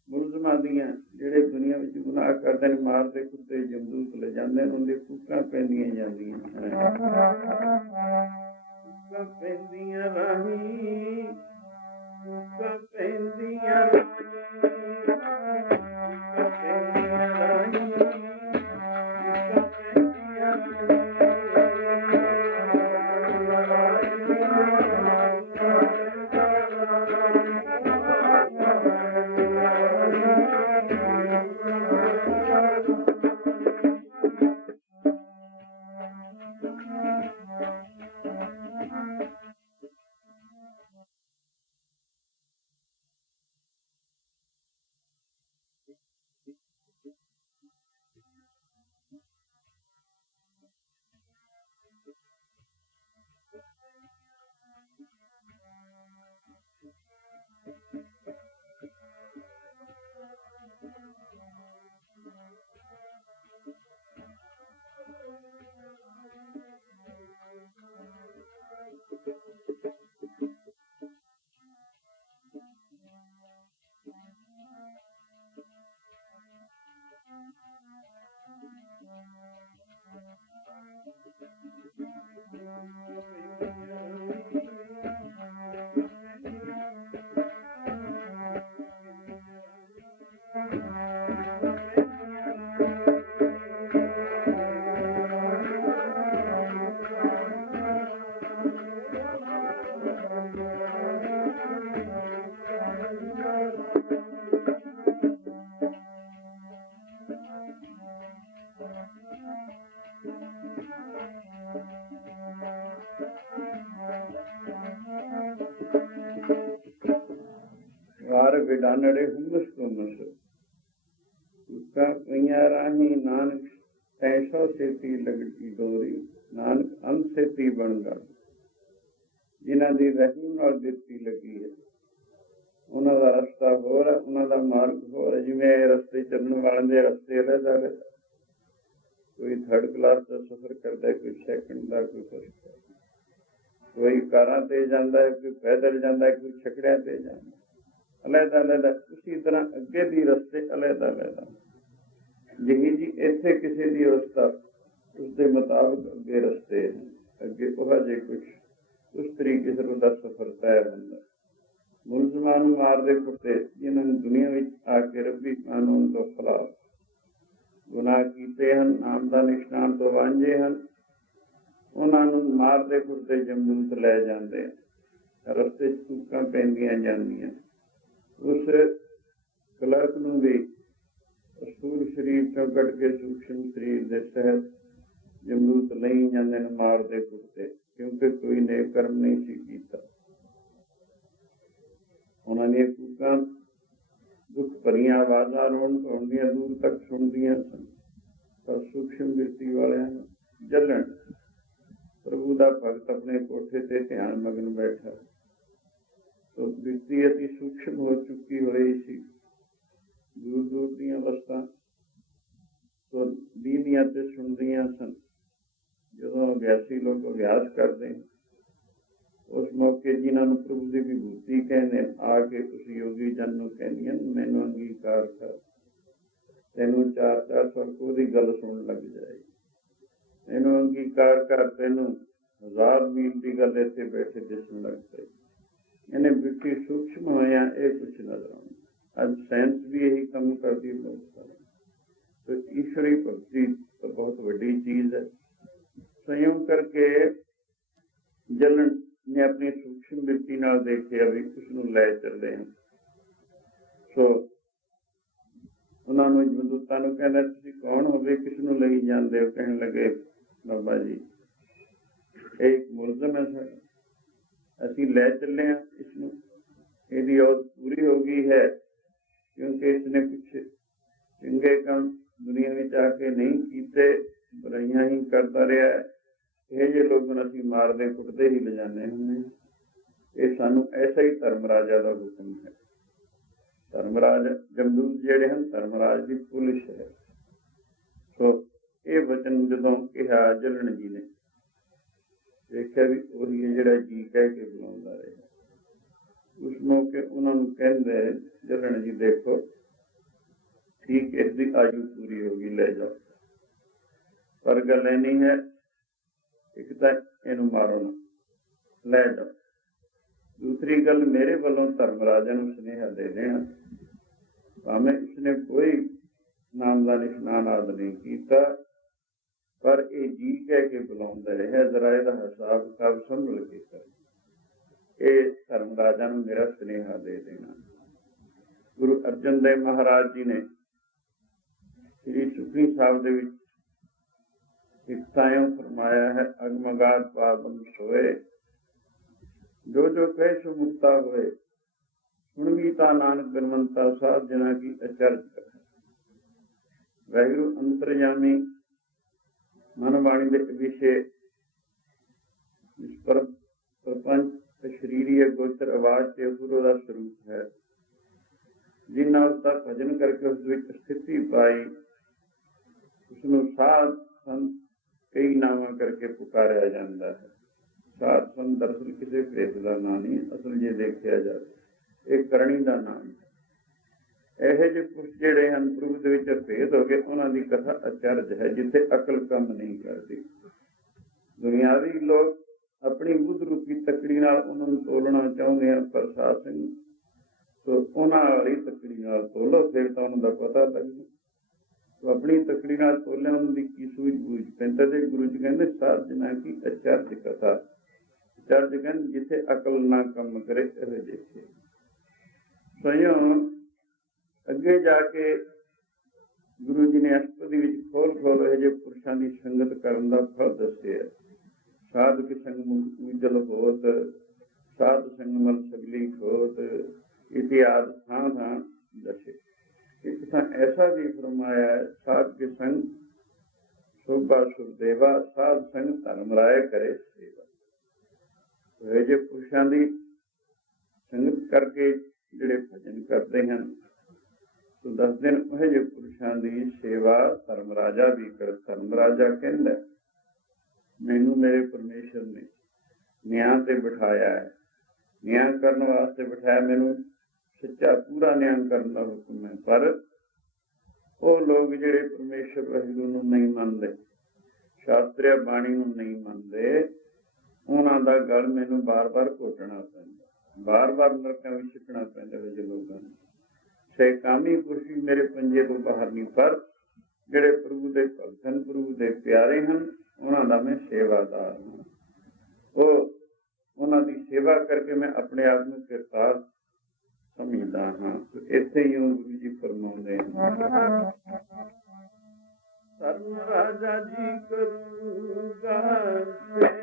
मुलजमां दियां जिहड़े दुनिया विच गुनाह करदे ने, मारदे कुत्ते जमदूत ले जांदे ने, उनदी कूकां पैंदियां जांदियां कूकां पैंदियां राही, कूकां पैंदियां ਵਾਰ ਵਿਡਾਨੜੇ ਹੁਮਸ ਤੁਮਸ ਕਾ ਕਈਆਂ ਰਾਹੀਂ ਨਾਨਕ ਐਸੋ ਸੇਤੀ ਲਗਤੀ ਡੋਰੀ ਨਾਨਕ ਅੰਤ ਸੇਤੀ ਬਣ ਗਾ ਜਿਨ੍ਹਾਂ ਦੀ ਰਹਿਮ ਨਾਲ ਦਿੱਤੀ ਲੱਗੀ ਹੈ ਉਹਨਾਂ ਦਾ ਰਸਤਾ ਹੋਰ ਹੈ, ਉਹਨਾਂ ਦਾ ਮਾਰਗ ਹੋਰ ਹੈ। ਜਿਵੇਂ ਰਸਤੇ ਚੱਲਣ ਵਾਲਿਆਂ ਦੇ ਰਸਤੇ ਅਲੱਗ ਅਲੱਗ, ਕੋਈ 3rd ਕਲਾਸ ਦਾ ਸਫ਼ਰ ਕਰਦਾ, ਕੋਈ 2nd ਦਾ, ਕੋਈ ਫਸਟ ਦਾ, ਕੋਈ ਕਾਰਾਂ ਤੇ ਜਾਂਦਾ ਹੈ, ਕੋਈ ਪੈਦਲ ਜਾਂਦਾ ਹੈ, ਕੋਈ ਛਕੜਿਆਂ ਤੇ ਜਾਂਦਾ, ਅਲੱਗ ਅਲੱਗ। ਉਸੀ ਤਰ੍ਹਾਂ ਅੱਗੇ ਦੀ ਰਸਤੇ ਅਲੱਗ ਅਲੱਗ। ਜਿਹੀ ਜੀ ਇੱਥੇ ਕਿਸੇ ਦੀ ਅਵਸਥਾ ਉਸਦੇ ਮੁਤਾਬਕ ਅੱਗੇ ਰਸਤੇ ਹਨ, ਅੱਗੇ ਉਹ ਜਿਹੇ ਕੁਛ ਉਸ ਤਰੀਕੇ ਸਿਰ ਉਹਦਾ ਸਫ਼ਰ ਤੈਅ ਹੁੰਦਾ। ਮੁਲਜ਼ਮਾਂ ਨੂੰ ਮਾਰਦੇ ਕੁੱਟਦੇ, ਜਿਨ੍ਹਾਂ ਨੂੰ ਦੁਨੀਆ ਵਿੱਚ ਆ ਕੇ ਰੱਬੀ ਕਾਨੂੰਨ ਤੋਂ ਖਿਲਾਫ ਗੁਨਾਹ ਕੀਤੇ ਹਨ, ਨਾਮ ਦਾ ਨਿਸ਼ਾਨ ਤੋਂ ਵਾਂਝੇ ਹਨ, ਉਹਨਾਂ ਨੂੰ ਮਾਰਦੇ ਕੁੱਟਦੇ ਜਮਦੂਤ ਲੈ ਜਾਂਦੇ ਆ। ਰਸਤੇ 'ਚ ਚੂਕਾਂ ਪੈਂਦੀਆਂ ਜਾਂਦੀਆਂ। ਉਸ ਕਲਰਕ ਨੂੰ ਵੀ ਸਥੂਲ ਸਰੀਰ ਚੋਂ ਕੱਢ ਕੇ ਸੂਖਮ ਸਰੀਰ ਦੇ ਸਹਿਤ ਜਮਦੂਤ ਲਈ ਜਾਂਦੇ ਨੇ ਮਾਰਦੇ ਕੁੱਟਦੇ, ਕਿਉਂਕਿ ਕੋਈ ਨੇਕ ਕਰਮ ਨਹੀਂ ਸੀ ਕੀਤਾ। ਉਹਨਾਂ ਦੀਆਂ ਕੂਕਾਂ ਦੁੱਖ ਭਰੀਆਂ ਆਵਾਜ਼ਾਂ ਰੋਣ ਧੋਣ ਦੂਰ ਤੱਕ ਸੁਣਦੀਆਂ ਸਨ, ਪਰ ਸੂਖਮ ਬਿਰਤੀ ਵਾਲਿਆਂ ਨੂੰ ਜਲਣ। ਪ੍ਰਭੂ ਦਾ ਭਗਤ ਆਪਣੇ ਕੋਠੇ ਤੇ ਧਿਆਨ ਮਗਨ ਬੈਠਾ, ਤੋ ਬਿਰਤੀ ਅਤੀ ਸੂਖਮ ਹੋ ਚੁੱਕੀ ਹੋਈ ਸੀ। ਦੂਰ ਦੂਰ ਦੀਆਂ ਵਸਤਾਂ ਤੋ ਦੀਦੀਆਂ ਤੇ ਸੁਣਦੀਆਂ ਸਨ। ਜਦੋਂ ਅਭਿਆਸੀ ਲੋਕ ਅਭਿਆਸ ਕਰਦੇ, ਉਸ ਮੌਕੇ ਜਿਨ੍ਹਾਂ ਨੂੰ ਪ੍ਰਭੂ ਦੀ ਵਿਭੂਤੀ ਕਹਿੰਦੇ, ਆ ਕੇ ਉਸ ਯੋਗੀ ਜਨ ਨੂੰ ਕਹਿੰਦੀਆਂ, ਮੈਨੂੰ ਅੰਗੀਕਾਰ ਕਰ, ਤੈਨੂੰ 400 ਦੀ ਗੱਲ ਸੁਣਨ ਲੱਗ ਜਾਏਗੀ। ਇਹਨੂੰ ਅੰਗੀਕਾਰ ਕਰ, ਤੈਨੂੰ 1000 ਮੀਲ ਦੀ ਗੱਲ ਇੱਥੇ ਬੈਠੇ ਦਿਸਣ ਲੱਗ ਪਈ। ਇਹਨੇ ਬਿਲਕੁਲ ਸੂਖਮ ਹੋਇਆ ਇਹ ਕੁਛ ਨਜ਼ਰ ਆਉਂਦਾ। ਅੱਜ ਸਾਇੰਸ ਵੀ ਇਹੀ ਕੰਮ ਕਰਦੀ ਲੋਕ ਸਾਰੇ। तो ईश्वरी भक्ति तो बहुत बड़ी चीज है। संयम करके जलन ने अपनी सूक्ष्म वृत्ति नाल देखे अभी उसनू लै चले हैं। सो उन्होंने जमदूतां नूं कहना, तुसीं कौन होवे, किस नूं लई जांदे हो? कहण लगे, बाबा जी एक मुलजम है साडा, असीं लै चले हैं इसनूं, इहदी औत पूरी हो गई है क्योंकि इसने कुछ चंगे काम दुनिया में आके नहीं कीते, बुराइयां ही करता रहा है। ये जे लोग असीं मारदे कुटदे ही ले जाने हुंदे। ये सानू ऐसा ही धर्मराजा का हुक्म है। धर्मराज जमदूत जिहड़े हन धर्मराज की पुलिस है। सो ये वचन जदों कहा जलन जी ने देखिया भी उही है जिहड़ा जी कह के बुलाउंदा रहा। उस मौके उन्होंने कहंदे, जलन जी देखो ठीक इसकी आयु पूरी होगी, ले जाओ, पर गल नहीं है एक तो इनू मारो ना, लै जाओ। दूसरी गल, मेरे वालों धर्मराजा नूं सुनेहा दे देना, भावें उसने कोई नाम का निशान आदि नहीं किया, पर यह जी कह के बुलाता रहा, जरा इसका हिसाब किताब संभल के कर, ये धर्मराजा नूं मेरा सुनेहा दे देना। गुरु अर्जन देव महाराज जी ने श्री सुखनी साहिब दे विच फरमाया है, अगमगात पावन सोए, जो जो कह सो मुक्ता होए, सुन भी ता नानक बिनवंता साध जना की अचरज कर। वाहिगुरु अंतरयामी मनवाणी के विषय प्रपंच शरीरी गोचर आवाज से गुरु का स्वरूप है, जिन्ना उसका भजन करके उस स्थिति पाई, उसनों साध संत कई नाम करके पुकारा जाता है। साध संत दरअसल किसी भेद का नाम नहीं, असल जे देखा जाए एक करनी का नाम है। यह जो पुरुष जोड़े हैं प्रभु के भेद हो गए, उन्होंने कथा अचरज है, जिथे अकल कम नहीं करती। दुनियावी लोग अपनी बुद्ध रूपी तकड़ी नाल उन्होंने तोलना चाहते हैं, पर साध संग तो उन्होंने वाली तकड़ी नाल तोलो, फिर तो उन्होंने पता लगना। तो अपनी तकड़ी नाल तोलिया उन्होंने की सूझबूझ पैंता। गुरु जी कहते साध जना की अचरज कथा, अचरज कहते जिथे अकल ना कम करे देखे। स्वयं अगे जाके गुरु जी ने अष्टपदी विच खोल खोल ये पुरुषों की संगत करने का फल दसे है। साध के संग मुख उजल होत, साध संग मल सगली खोत, इतिहास थां थां दसे। एक ऐसा भी फरमाया है, साध के संग शोभा सुरदेवा, साध संग धर्मराय करे सेवा। तो ये पुरुषों की संगत करके जिहड़े भजन करते हैं, तो 10 दिन वह जो पुरुषों की सेवा धर्मराजा भी कर। धर्मराजा कहता मैनू मेरे परमेश्वर ने न्याय से बिठाया है, न्याय करने वास्ते बिठाया, मैनू सच्चा पूरा न्याय करने का हुक्म है। पर वो लोग जिहड़े परमेश्वर वाहिगुरू नूं नहीं मनते, शास्त्रीय बाणी नूं नहीं मनते, उन्हां दा गल मैनू बार बार घोटना पैंदा, बार बार नरकां विच सिੱਟਣਾ पैंदा है। जो लोगों ने सैकामी पुरुष भी मेरे पंजे तो बाहर नहीं, पर जिहड़े प्रभु दे भगत हन, प्रभु दे प्यारे हैं, उन्हां दा मैं सेवादार हां। वो उन्हां दी सेवा करके मैं अपने आप नूं किरदार समझदा हाँ। तो इत्थे ही गुरु जी फरमाउंदे धर्मराजा जी करूंगा सेवा,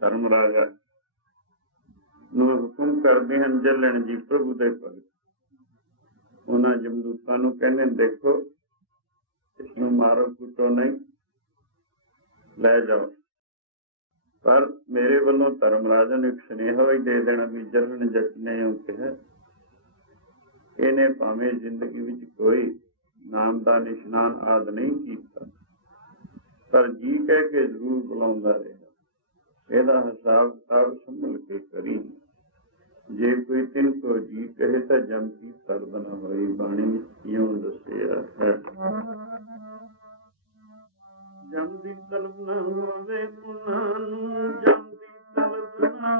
ਧਰਮ ਰਾਜਾ ਨੂੰ ਹੁਕਮ ਕਰਦੇ ਹਨ ਜਲਣ ਜੀ ਪ੍ਰਭੂ ਦੇ ਭਗਤ। ਉਹਨਾਂ ਜਮਦੂਤਾਂ ਨੂੰ ਕਹਿੰਦੇ ਦੇਖੋ ਇਸ ਨੂੰ ਮਾਰੋ ਕੁੱਟੋ ਨਹੀਂ, ਲੈ ਜਾਓ। ਪਰ ਮੇਰੇ ਵੱਲੋਂ ਧਰਮ ਰਾਜਾ ਨੂੰ ਇੱਕ ਸੁਨੇਹਾ ਹੀ ਦੇ ਦੇਣਾ ਵੀ ਜਲਣ ਜੱਟ ਨੇ ਉਹ ਕਿਹਾ ਇਹਨੇ ਭਾਵੇਂ ਜ਼ਿੰਦਗੀ ਵਿੱਚ ਕੋਈ ਨਾਮ ਦਾ ਨਿਸ਼ਾਨ ਆਦਿ ਨਹੀਂ ਕੀਤਾ, ਪਰ ਜੀ ਕਹਿ ਕੇ ਜ਼ਰੂਰ ਬੁਲਾਉਂਦਾ ਰਿਹਾ। ਇਹਦਾ ਹਿਸਾਬ ਕਿਤਾਬ ਸੰਭਲ ਕੇ ਕਰੀ, ਜੇ ਕੋਈ ਤਿੰਨ ਕੋ ਜੀ ਕਹੇ ਤਾਂ ਜਮ ਕੀ ਸਰਦ ਨਾ ਹੋਈ। ਬਾਣੀ ਵਿੱਚ ਇਉਂ ਦੱਸਿਆ ਹੈ, ਜਮ ਦੀ ਤਲਬ ਨਾ ਹੋਵੇ ਉਹਨਾਂ ਨੂੰ, ਜਮ ਦੀ ਤਲਬ ਨਾ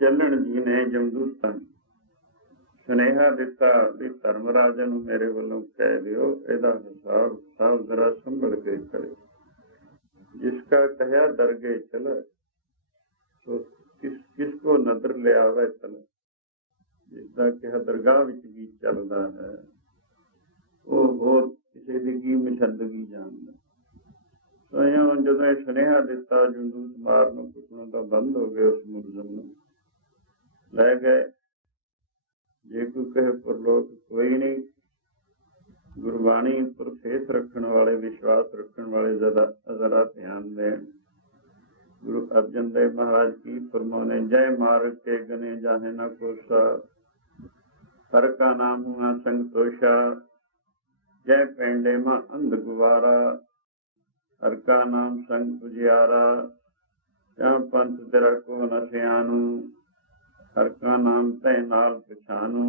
ਜਲਣ ਜੀ ਨੇ ਜਮਦੂਤਾਂ ਸੁਨੇਹਾ ਦਿੱਤਾ ਵੀ ਧਰਮ ਰਾਜਾ ਨੂੰ ਮੇਰੇ ਵੱਲੋਂ ਕਹਿ ਦਿਓ ਇਹਦਾ ਹਿਸਾਬ ਸਾਬ ਜ਼ਰਾ ਸੰਭਲ ਕੇ ਕਰੇ। ਜਿਸਕਾ ਕਹਿਆ ਦਰਗੇ ਚਲੇ तो किस को नजर ले आवे चले, जिसका कि दरगाह विच भी चलता है वो होर किसी दी की मशदगी जानदा। तो जो सुनेहा दिता जमदूत मारन कुटन तो बंद हो गए, उस मुलजम नूं लै गए। जे कोई कहे परलोक कोई नहीं, गुरबाणी पर फेस रखने वाले, विश्वास रखने वाले जरा ध्यान दें। गुरु अर्जन देव महाराज की फरमाने, जय मार्ग के गने जाहे न कोसा, हर का नाम हुआ संतोषा, जय पेंडे मां अंध गुवारा, हर का नाम संग उजियारा, जहाँ पंथ तेरा को न सियानू, हर का नाम तय नाल पछानू,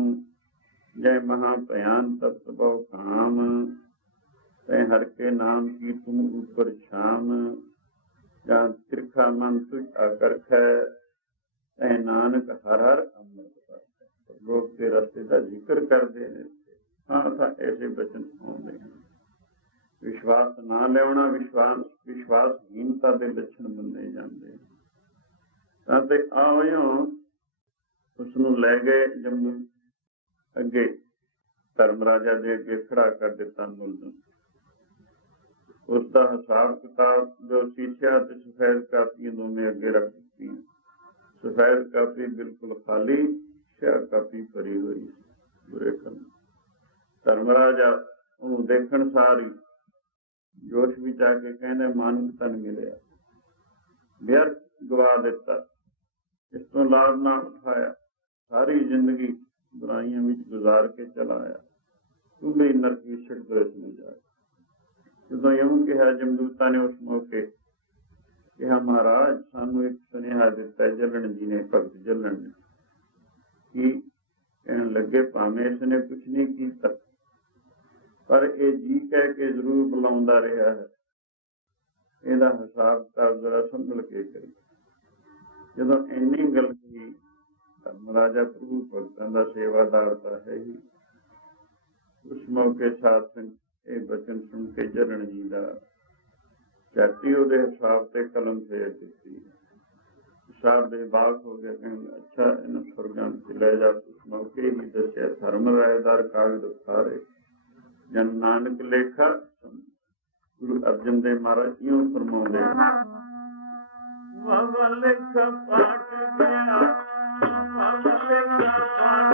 जय महाभयान तप्त बहु काम, तय हर के नाम की तुम ऊपर शाम। जहाँ तिरखा मन तुझ आकर खे, तय नानक हर हर अमृत। लोग के रस्ते का जिक्र करते हैं। हाँ था ऐसे वचन आते हैं। विश्वास ना लेना विश्वासहीनता के लक्षण मन्ने जाते हैं। ते आओ उसनू लै गए जम्मू अगे, धर्मराजा दे अगे खड़ा कर दिता मुलजम। उसका हिसाब किताब जो शीशा ते सफेद कापियां दोनों अगे रख दी। सफेद कापी बिल्कुल खाली, स्याह कापी भरी हुई बुरे काम। धर्मराजा उन्होंने देखण सारी जोश विच आके कहने मानक धन मिलिया, व्यर्थ गवा दिता, इस तो लाभ ना उठाया, सारी जिंदगी बुराइयां विच गुजार के चला आया, तू भी नरक विच छिड़ दो इसमें जाए। जो यूं कहा जमदूता ने उस मौके कहा, महाराज सानू एक सुनेहा दिता जलन जी ने, भगत जलन ने। कि कहन लगे भावें इसने कुछ नहीं किया, पर ये जी कह के जरूर बुलाउंदा रहा है, ਇਹਦਾ हिसाब किताब जरा संभल के करी। ਜਦੋਂ ਇੰਨੀ ਗੱਲ की, धर्मराजा प्रभु भगतां दा सेवादार ਤਾਂ है ही। उस मौके साध संगत ये वचन सुन के जलन जी का जाति ਉਹਦੇ हिसाब से कलम फेर ਦਿੱਤੀ। साहब बेबाक हो गया, कहने अच्छा इन स्वर्गां से ले जा। उस मौके ही दसिया धर्म रायदार कागज उतारे, जन नानक लेखा। गुरु अर्जन देव महाराज यूं फरमाਉਂਦੇ बाबा लेखा पाठ गया, बाबा लेखा पाठ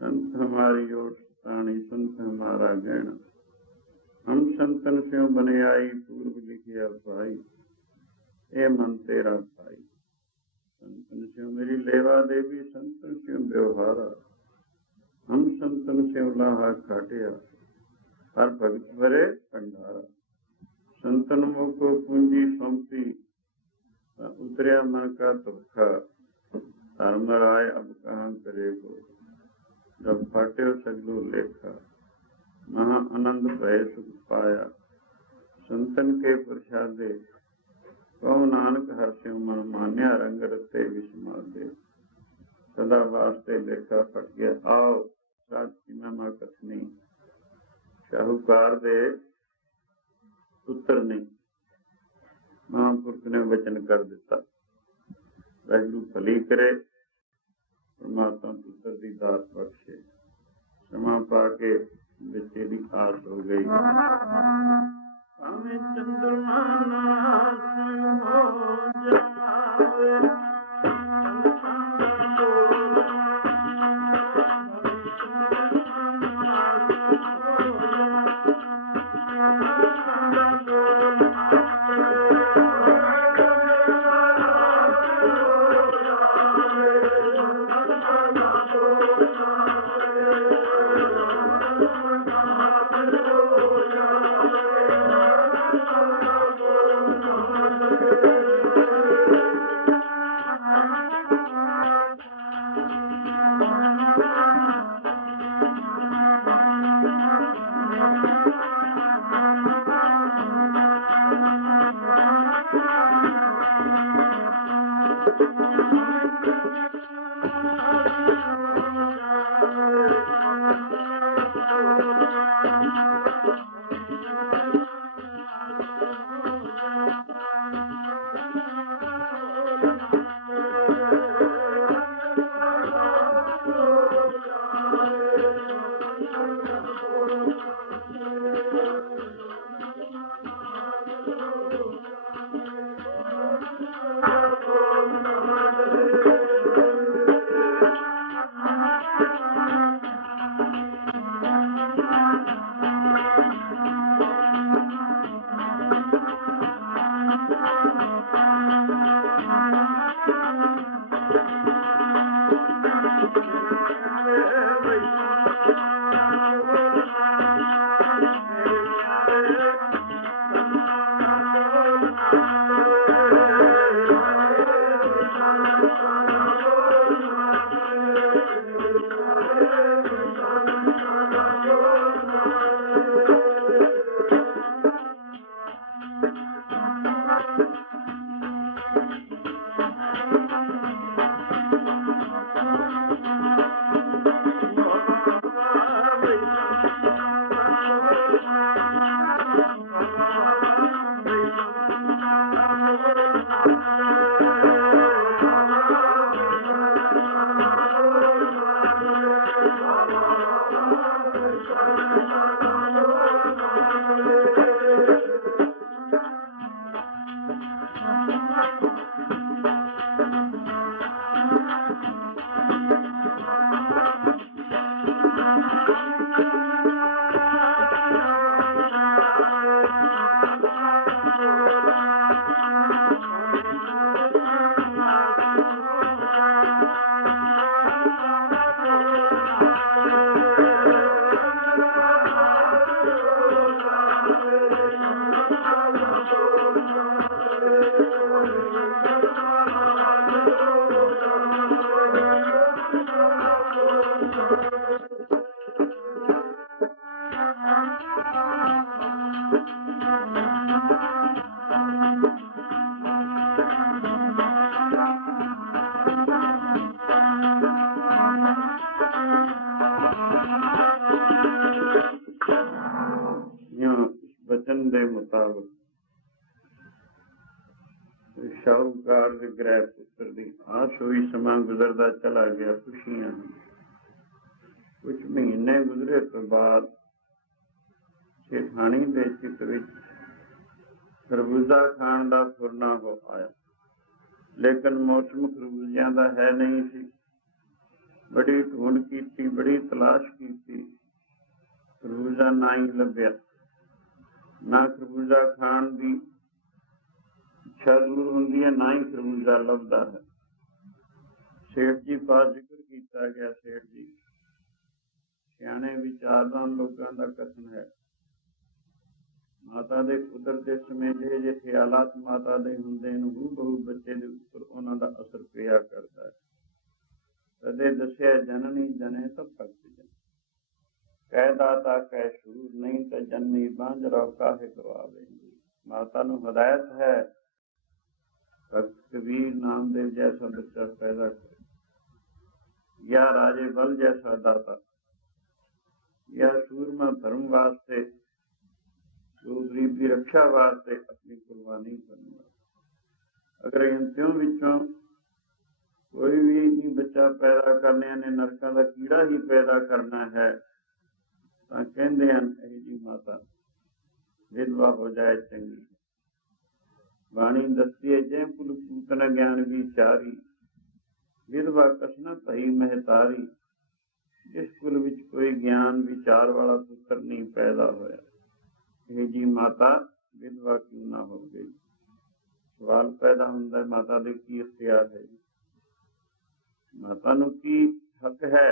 संत हमारी ओर प्राणी, संत हमारा गहना। हम संतन स्यों बने आई, पूर्व लिखिया भाई, ए मन तेरा भाई। संतन स्यों मेरी लेवा देवी, संतन स्यों व्यवहारा। हम संतन स्यों लाहा काटिया, हर भगत भरे भंडारा। संतन मुँह को पूंजी सौंपी, उतरिया मन का दुखा। धर्म राय अब कहाँ करे को, जब फाटे सगलो लेखा। महा आनंद भय सुख पाया, संतन के प्रसादे। कहो नानक हर स्यों मन मान्या, रंग रते विस्मादे। सदा वास्ते लेखा फट गया, आओ साथ की महिमा कथनी। शाहूकार दे पुत्र नहीं, महापुरुष ने वचन कर दिता। वाहिगुरू भली करे, परमात्मा पुत्र की दात बख्शे। क्षमा पा के बच्चे की आस हो गई। चंद्रमा हो जावे, वचन दे मुताबिक शाहूकार ਦੇ ਗ੍ਰਹਿ ਪੁੱਤਰ ਦੀ ਆਸ ਹੋਈ। ਸਮਾਂ ਗੁਜ਼ਰਦਾ ਚਲਾ ਗਿਆ, ਖੁਸ਼ੀਆਂ ਹਨ। ਕੁਝ ਮਹੀਨੇ ਗੁਜ਼ਰੇ ਤੋਂ ਬਾਅਦ ਸ਼ੇਠਾਣੀ ਦੇ ਚਿੱਤ ਵਿੱਚ ਖਰਬੂਜ਼ਾ ਖਾਣ ਦਾ ਫੁਰਨਾ ਹੋ ਆਇਆ, ਲੇਕਿਨ ਮੌਸਮ ਖਰਬੂਜ਼ਿਆਂ ਦਾ ਹੈ ਨਹੀਂ ਸੀ। ਬੜੀ ਢੂੰਡ ਕੀਤੀ, ਬੜੀ ਤਲਾਸ਼ ਕੀਤੀ, ਖਰਬੂਜ਼ਾ ਨਾ ਹੀ ਲੱਭਿਆ। ਨਾ ਖਰਬੂਜ਼ਾ ਖਾਣ ਦੀ ਇੱਛਾ ਦੂਰ ਹੁੰਦੀ ਹੈ, ਨਾ ਹੀ ਖਰਬੂਜ਼ਾ ਲੱਭਦਾ ਹੈ। ਸੇਠ ਜੀ ਪਾਸ ਜ਼ਿਕਰ ਕੀਤਾ ਗਿਆ। ਸੇਠ ਜੀ ਸਿਆਣੇ ਵਿਚਾਰਵਾਨ ਲੋਕਾਂ ਦਾ ਕਥਨ ਹੈ, ਮਾਤਾ ਦੇ ਕੁਦਰਤ ਦੇ ਸਮੇਂ ਜਿਹੇ ਖਿਆਲਾਤ ਮਾਤਾ ਦੇ ਹੁੰਦੇ ਨੇ, ਹੂਬਹੂ ਬੱਚੇ ਦੇ ਉੱਪਰ ਉਹਨਾਂ ਦਾ ਅਸਰ ਪਿਆ ਕਰਦਾ ਹੈ। ਕਦੇ ਦੱਸਿਆ ਜਨਨੀ ਜਨੇ ਤਾਂ ਭਗਤ ਜਨ, ਕਹਿ ਦਾਤਾ ਕਹਿ ਸ਼ੂਰ, ਨਹੀਂ ਤਾਂ ਜਨਨੀ ਬਾਂਝ ਰੋ ਕਾਹੇ ਗਵਾਵੇਂਗੀ। ਮਾਤਾ ਨੂੰ ਹਦਾਇਤ ਹੈ ਭਗਤ ਕਬੀਰ ਨਾਮਦੇਵ ਜੈਸਾ ਬੱਚਾ ਪੈਦਾ करे, या राजे बल जैसा दाता, या सूरमा धर्म वास्ते, जो गरीब की रक्षा वास्ते अपनी कुर्बानी करना। अगर इन त्यों विचों कोई भी नहीं बच्चा पैदा करने ने नरकों का कीड़ा ही पैदा करना है, तो कहते हैं यही जी माता विधवा हो जाए चंगी। बाणी दसती है जय कुल पूतन ज्ञान विचारी, विधवा कसना तही महतारी। जिस कुल विच कोई ज्ञान विचार वाला पुत्र नहीं पैदा होया, ये जी माता विधवा क्यों ना हो गई। सवाल पैदा होंदा है माता दे की इख्तियार है, माता नूं की हक है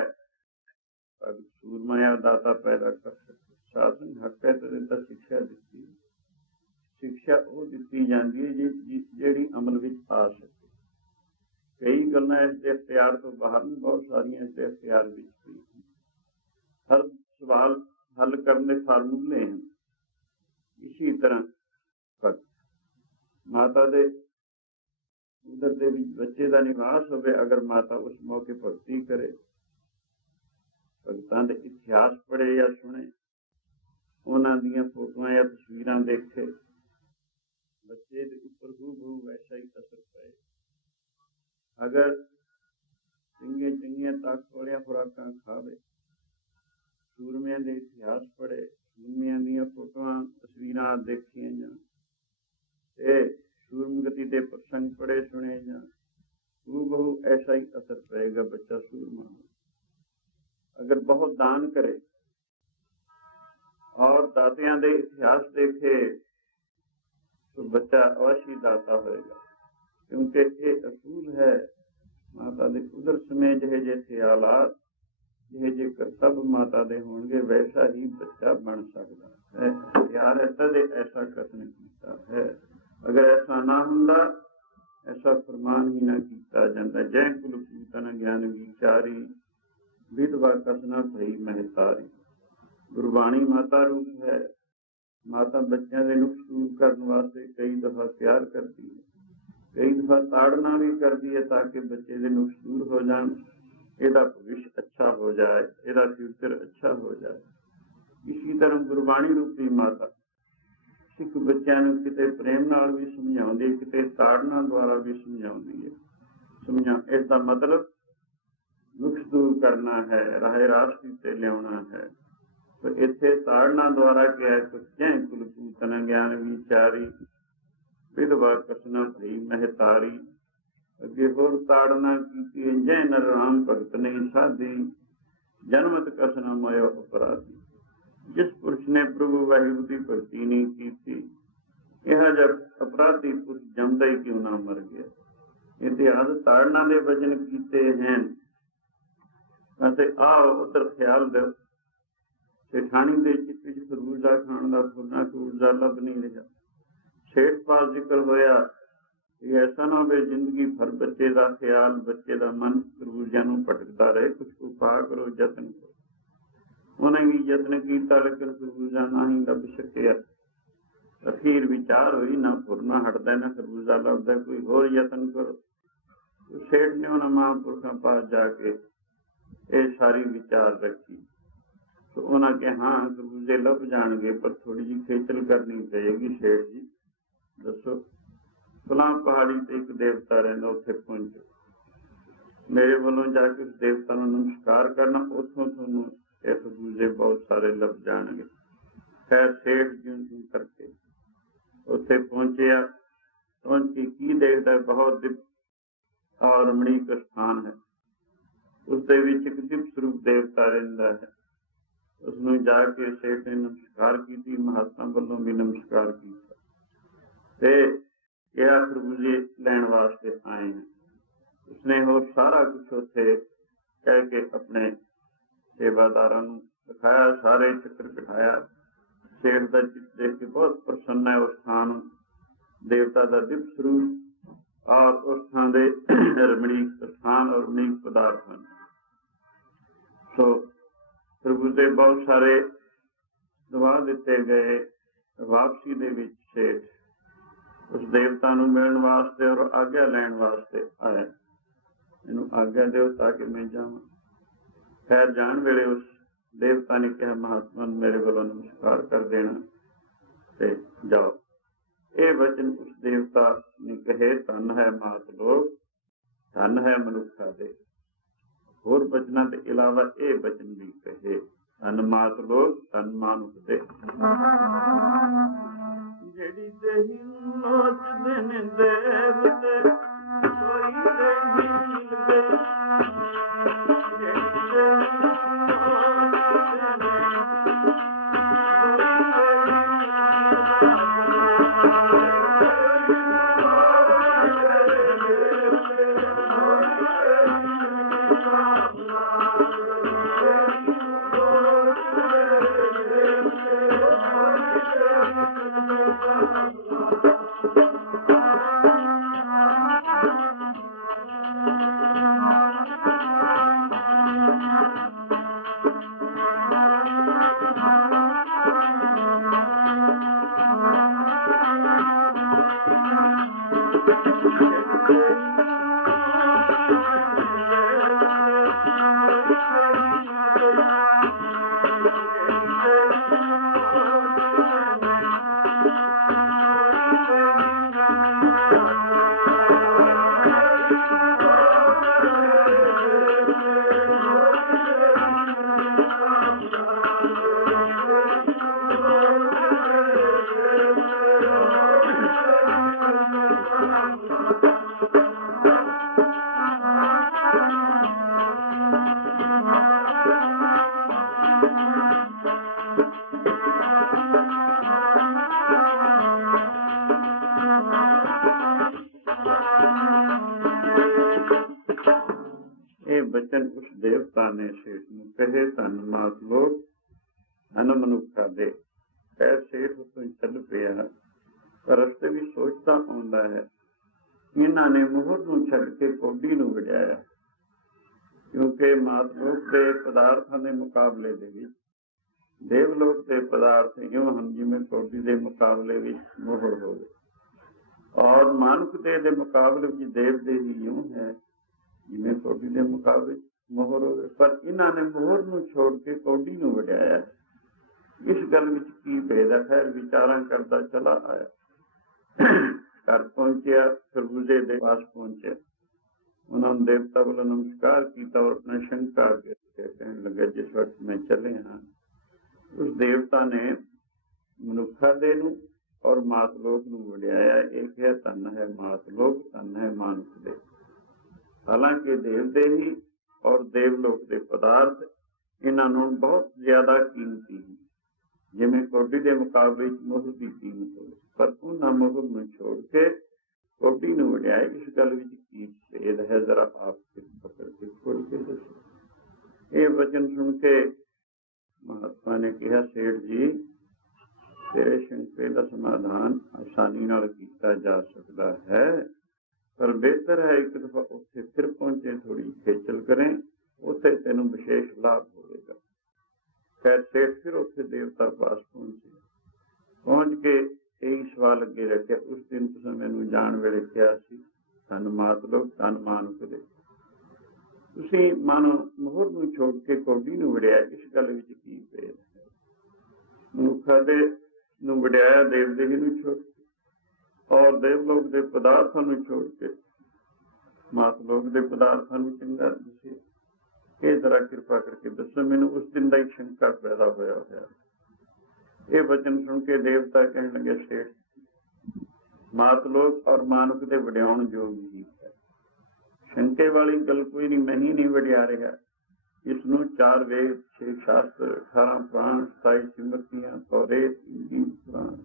भगत सूरमा या दाता पैदा कर सके। शासन हक है तो शिक्षा दी, शिक्षा वो दी जाती है जी अमल विच आ सके। कई गल्लां इसके इख्तियार तो बाहर ने, बहुत सारियां इसके इख्तियार विच भी। हर सवाल हल करने फार्मूले हैं। इसी तरह माता दे उधर दे बच्चे का निवास हो, अगर माता उस मौके भगती करे, भगतां दे इतिहास पढ़े या सुने, उन्हां दीयां फोटोआं या तस्वीरां देखे, बच्चे दे उपर हूबहू वैसा ही असर पए। अगर चंगियां चंगियां ताकत वालियां खुराकां खावे, सूरमियां दे इतिहास पढ़े, सूरमियां दीयां फोटोआं तस्वीरां देखियां जाण, ते सूरमगति दे प्रसंग पढ़े सुने जाण, हूबहू ऐसा ही असर पएगा, बच्चा सूरमा हो। अगर बहुत दान करे और दातियां दे इतिहास देखे तो बच्चा अवश्य दाता होएगा, क्योंकि ये असूल है माता दे उधर समय जे ख्यालात जे करतब माता दे होंगे वैसा ही बच्चा बन सकता है। प्यार है तद ऐसा कथन किया है, अगर ऐसा ना हुंदा ऐसा फरमान ही ना किया जाता। जय कुल पूतन ज्ञान विचारी, विधवा कसना भई महतारी। गुरबाणी माता रूप है। माता बच्चों के नुक्स दूर करने वास्ते कई दफा प्यार करती है, कई दफा ताड़ना भी करती है ताकि बच्चे के नुक्स दूर हो जाए, ਇਹਦਾ भविष्य अच्छा हो जाए, ਇਹਦਾ फ्यूचर अच्छा हो जाए। इसी तरह गुरबाणी रूपी माता सिख बच्चों को किते प्रेम नाल भी समझाउंदी, किते ताड़ना द्वारा भी समझाउंदी है। इसका मतलब नुक्स दूर करना है, राहे रास्ते ते लियाउणा है। तो इत्थे ताड़ना द्वारा क्या है, जय कुल पूतन ज्ञान विचारी, विधवा कसना भई महतारी। अगे होर ताड़ना की, जय नर राम भगत नहीं साधी, जन्मत कसना मयो अपराधी। जिस पुरुष ने प्रभु वाहिगुरू की भक्ति नहीं की थी, यह जब अपराधी पुरुष जमदा ही क्यों ना मर गया। इतिहास ताड़ना दे वचन कीते हैं। आओ उधर ख्याल दो, सेठानी दे चित्त विच खरबूजा खाण दा फुल्लां खरबूजा लभ नहीं रहा। सेठ पास जिक्र होया, ऐसा ना हो जिंदगी भर बच्चे का ख्याल, बच्चे का मन खरबूजिया नूं भटकदा रहे। कुछ उपाय करो, यत्न करो। उन्हें भी यत्न किया लेकिन खरबूजा ना ही लभ सकिया। अखीर विचार हुई, ना फुरना हटदा ना खरबूजा लभदा, कोई होर यत्न करो। तो सेठ ने उन्होंने महापुरखों पास जाके ये सारी विचार रखी। तो उन्होंने कहा हाँ खरबूजे लभ जाएंगे, पर थोड़ी जी खेचल करनी पड़ेगी। सेठ जी दसो। फलां पहाड़ी ते एक देवता रहिंदा, उत्थे पहुंचो, मेरे वालों जाके उस देवता नूं नमस्कार करना, उत्थों तुहानूं ये खरबूजे बहुत सारे लभ जाणगे। खैर सेठ जी करके उत्थे पहुंचिया। पहुंच के की देखदा, बहुत दिव्य और रमणीक स्थान है। उसदे विच एक दिव्य स्वरूप देवता रहिंदा है। उसनूं जाके सेठ ने नमस्कार की, महात्मा वालों भी नमस्कार किया ते यह खरबूजे लैण वास्ते आए हैं। उसने होर सारा कुछ उत्थे कह के अपने सेवादारां नूं दिखाया, सारे चक्कर बिठाया। सेठ का चित्त देख के बहुत प्रसन्न है। उस स्थान देवता का दिव्य स्वरूप और उस स्थान के रमणीक स्थान और रमणीक पदार्थ हैं। सो खरबूजे बहुत सारे दवा दिते गए। वापसी दे विच सेठ उस देवता नूं मिलण वास्ते और आग्या लैण वास्ते आया। मैनूं आग्या दो ताकि मैं जावां। खैर जाण वेले उस देवता ने कहा महात्मा मेरे वालों नमस्कार कर देना ते जाओ। ये वचन उस देवता ने कहे, धन है मात लोग, धन है मनुखा दे। होर वचनों के अलावा ये वचन भी कहे, धन मात लोग, धन मानुख दे। जेड़ी देही लोच दिन देव दे, सोई देही मिल गई। जेड़ी देही ਬਚਨ ਉਸ ਦੇਵਤਾ ਨੇ ਸੇਠ ਨੂੰ ਕਹੇ, ਧੰਨ ਮਾਤ ਲੋਕ ਧਨ ਮਨੁੱਖਾ ਦੇ। ਐ ਸੇਠ ਤੋਂ ਚੱਲ ਪਿਆ, ਪਰ ਰਸਤੇ ਵੀ ਸੋਚਦਾ ਆਉਂਦਾ ਹੈ, ਇਹਨਾਂ ਨੇ ਮੋਹਰ ਨੂੰ ਛੱਡ ਕੇ ਕੌਡੀ ਨੂੰ ਵਡਿਆਇਆ, ਕਿਉਂਕਿ ਮਾਤ ਲੋਕ ਦੇ ਪਦਾਰਥਾਂ ਦੇ ਮੁਕਾਬਲੇ ਦੇ ਵਿੱਚ ਦੇਵਲੋਕ ਦੇ ਪਦਾਰਥ ਇਉਂ ਹਨ ਜਿਵੇਂ ਕੌਡੀ ਦੇ ਮੁਕਾਬਲੇ ਵਿੱਚ ਮੋਹਰ ਹੋਵੇ, ਔਰ ਮਾਨੁਖ ਦੇ ਮੁਕਾਬਲੇ ਵਿੱਚ ਦੇਵ ਦੇ ਹੀ ਇਉਂ ਹੈ ਜਿਵੇਂ ਕੌਡੀ ਦੇ ਮੁਕਾਬਲੇ ਮੋਹਰ ਹੋਵੇ। ਪਰ ਇਹਨਾਂ ਨੇ ਮੋਹਰ ਨੂੰ ਛੋੜ ਕੇ ਕੌਡੀ ਨੂੰ ਵਡਿਆਇਆ। ਇਸ ਗੱਲ ਵਿੱਚ ਕੀ ਭੇਦ ਹੈ? ਖੈਰ ਵਿਚਾਰਾਂ ਕਰਦਾ ਚਲਾ ਆਇਆ, ਘਰ ਪਹੁੰਚਿਆ, ਖਰਬੂਜੇ ਦੇ ਪਾਸ ਪਹੁੰਚਿਆ, ਉਹਨਾਂ ਨੂੰ ਦੇਵਤਾ ਵੱਲੋਂ ਨਮਸਕਾਰ ਕੀਤਾ ਔਰ ਆਪਣਾ ਸ਼ੰਕਾ ਅੱਗੇ ਕਹਿਣ ਲੱਗਾ, ਜਿਸ ਵਕਤ ਮੈਂ ਚੱਲੇ ਹਾਂ ਉਸ ਦੇਵਤਾ ਨੇ ਮਨੁੱਖਾ ਦੇ ਨੂੰ ਔਰ ਮਾਤ ਲੋਕ ਨੂੰ ਵਡਿਆਇਆ। ਇਹ ਕਿਹਾ, ਧੰਨ ਹੈ ਮਾਤ ਲੋਕ, ਧੰਨ ਹੈ ਮਾਨੁਖ ਦੇ। ਹਾਲਾਂਕਿ ਦੇਵ ਦੇ ਹੀ ਔਰ ਦੇਵਲੋਕ ਦੇ ਪਦਾਰਥ ਇਹਨਾਂ ਨੂੰ ਬਹੁਤ ਜ਼ਿਆਦਾ ਕੀਮਤੀ ਹੈ, ਜਿਵੇਂ ਕੌਡੀ ਦੇ ਮੁਕਾਬਲੇ ਵਿੱਚ ਮੋਹਰ ਦੀ ਕੀਮਤ ਹੋਵੇ, ਪਰ ਉਹਨਾਂ ਮੋਹਰ ਨੂੰ ਛੋੜ ਕੇ ਕੌਡੀ ਨੂੰ ਵਡਿਆਇਆ। ਇਸ ਗੱਲ ਵਿੱਚ ਕੀ ਭੇਦ ਹੈ? ਜ਼ਰਾ ਆਪ ਪਕੜ ਕੇ ਖੋਲ ਕੇ ਦੱਸੋ। ਇਹ ਵਚਨ ਸੁਣ ਕੇ ਮਹਾਤਮਾ ਨੇ ਕਿਹਾ, ਸੇਠ ਜੀ, ਤੇਰੇ ਸ਼ੰਕੇ ਦਾ ਸਮਾਧਾਨ ਆਸਾਨੀ ਨਾਲ ਕੀਤਾ ਜਾ ਸਕਦਾ ਹੈ, ਪਰ ਬਿਹਤਰ ਹੈ ਇੱਕ ਦਫਾ ਉੱਥੇ ਫਿਰ ਪਹੁੰਚੇ, ਥੋੜੀ ਖੇਚਲ ਕਰੇ, ਉੱਥੇ ਤੈਨੂੰ ਵਿਸ਼ੇਸ਼ ਲਾਭ ਹੋਵੇਗਾ। ਖੈਰ ਸੇਠ ਫਿਰ ਉੱਥੇ ਦੇਵਤਾ ਪਾਸ ਪਹੁੰਚੇ। ਪਹੁੰਚ ਕੇ ਇਹੀ ਸਵਾਲ ਅੱਗੇ ਰੱਖਿਆ, ਉਸ ਦਿਨ ਤੁਸੀਂ ਮੈਨੂੰ ਜਾਣ ਵੇਲੇ ਕਿਹਾ ਸੀ, ਧੰਨ ਮਾਤ ਲੋਕ ਧੰਨ ਮਾਨੁਖ ਦੇ। ਤੁਸੀਂ ਮਾਨੋ ਮੋਹਰ ਨੂੰ ਛੋੜ ਕੇ ਕੌਡੀ ਨੂੰ ਵਡਿਆਇਆ, ਇਸ ਗੱਲ ਵਿੱਚ ਕੀ ਭੇਦ ਹੈ? ਮਨੁੱਖਾ ਦੇ ਨੂੰ ਵਡਿਆਇਆ ਦੇਵ ਦੇਹੀ ਨੂੰ ਛੋੜ ਕੇ, ਔਰ ਦੇਵਲੋਕ ਦੇ ਪਦਾਰਥਾਂ ਨੂੰ ਛੋੜ ਕੇ ਮਾਤ ਲੋਕ ਦੇ ਪਦਾਰਥਾਂ ਨੂੰ ਚੰਗਾ ਦੱਸੇ। ਇਹ ਜ਼ਰਾ ਕਿਰਪਾ ਕਰਕੇ ਦੱਸੋ, ਮੈਨੂੰ ਉਸ ਦਿਨ ਦਾ ਹੀ ਸ਼ੰਕਾ ਪੈਦਾ ਹੋਇਆ ਹੋਇਆ। ਇਹ ਵਚਨ ਸੁਣ ਕੇ ਦੇਵਤਾ ਕਹਿਣ ਲੱਗੇ, ਸੇਠ, ਮਾਤ ਲੋਕ ਔਰ ਮਾਨੁਖ ਦੇ ਵਡਿਆਉਣ ਯੋਗ ਹੀ ਹੈ, ਸ਼ੰਕੇ ਵਾਲੀ ਗੱਲ ਕੋਈ ਨਹੀਂ, ਮੈਂ ਹੀ ਨਹੀਂ ਵਡਿਆ ਰਿਹਾ। ਇਸ ਨੂੰ 4 ਵੇਦ, 6 ਸ਼ਾਸਤਰ, 18 ਪੁਰਾਣ, 27 ਸਿਮਰਤੀਆਂ, ਤੋਰੇਤ, ਇੰਜੀਲ, ਕੁਰਾਨ,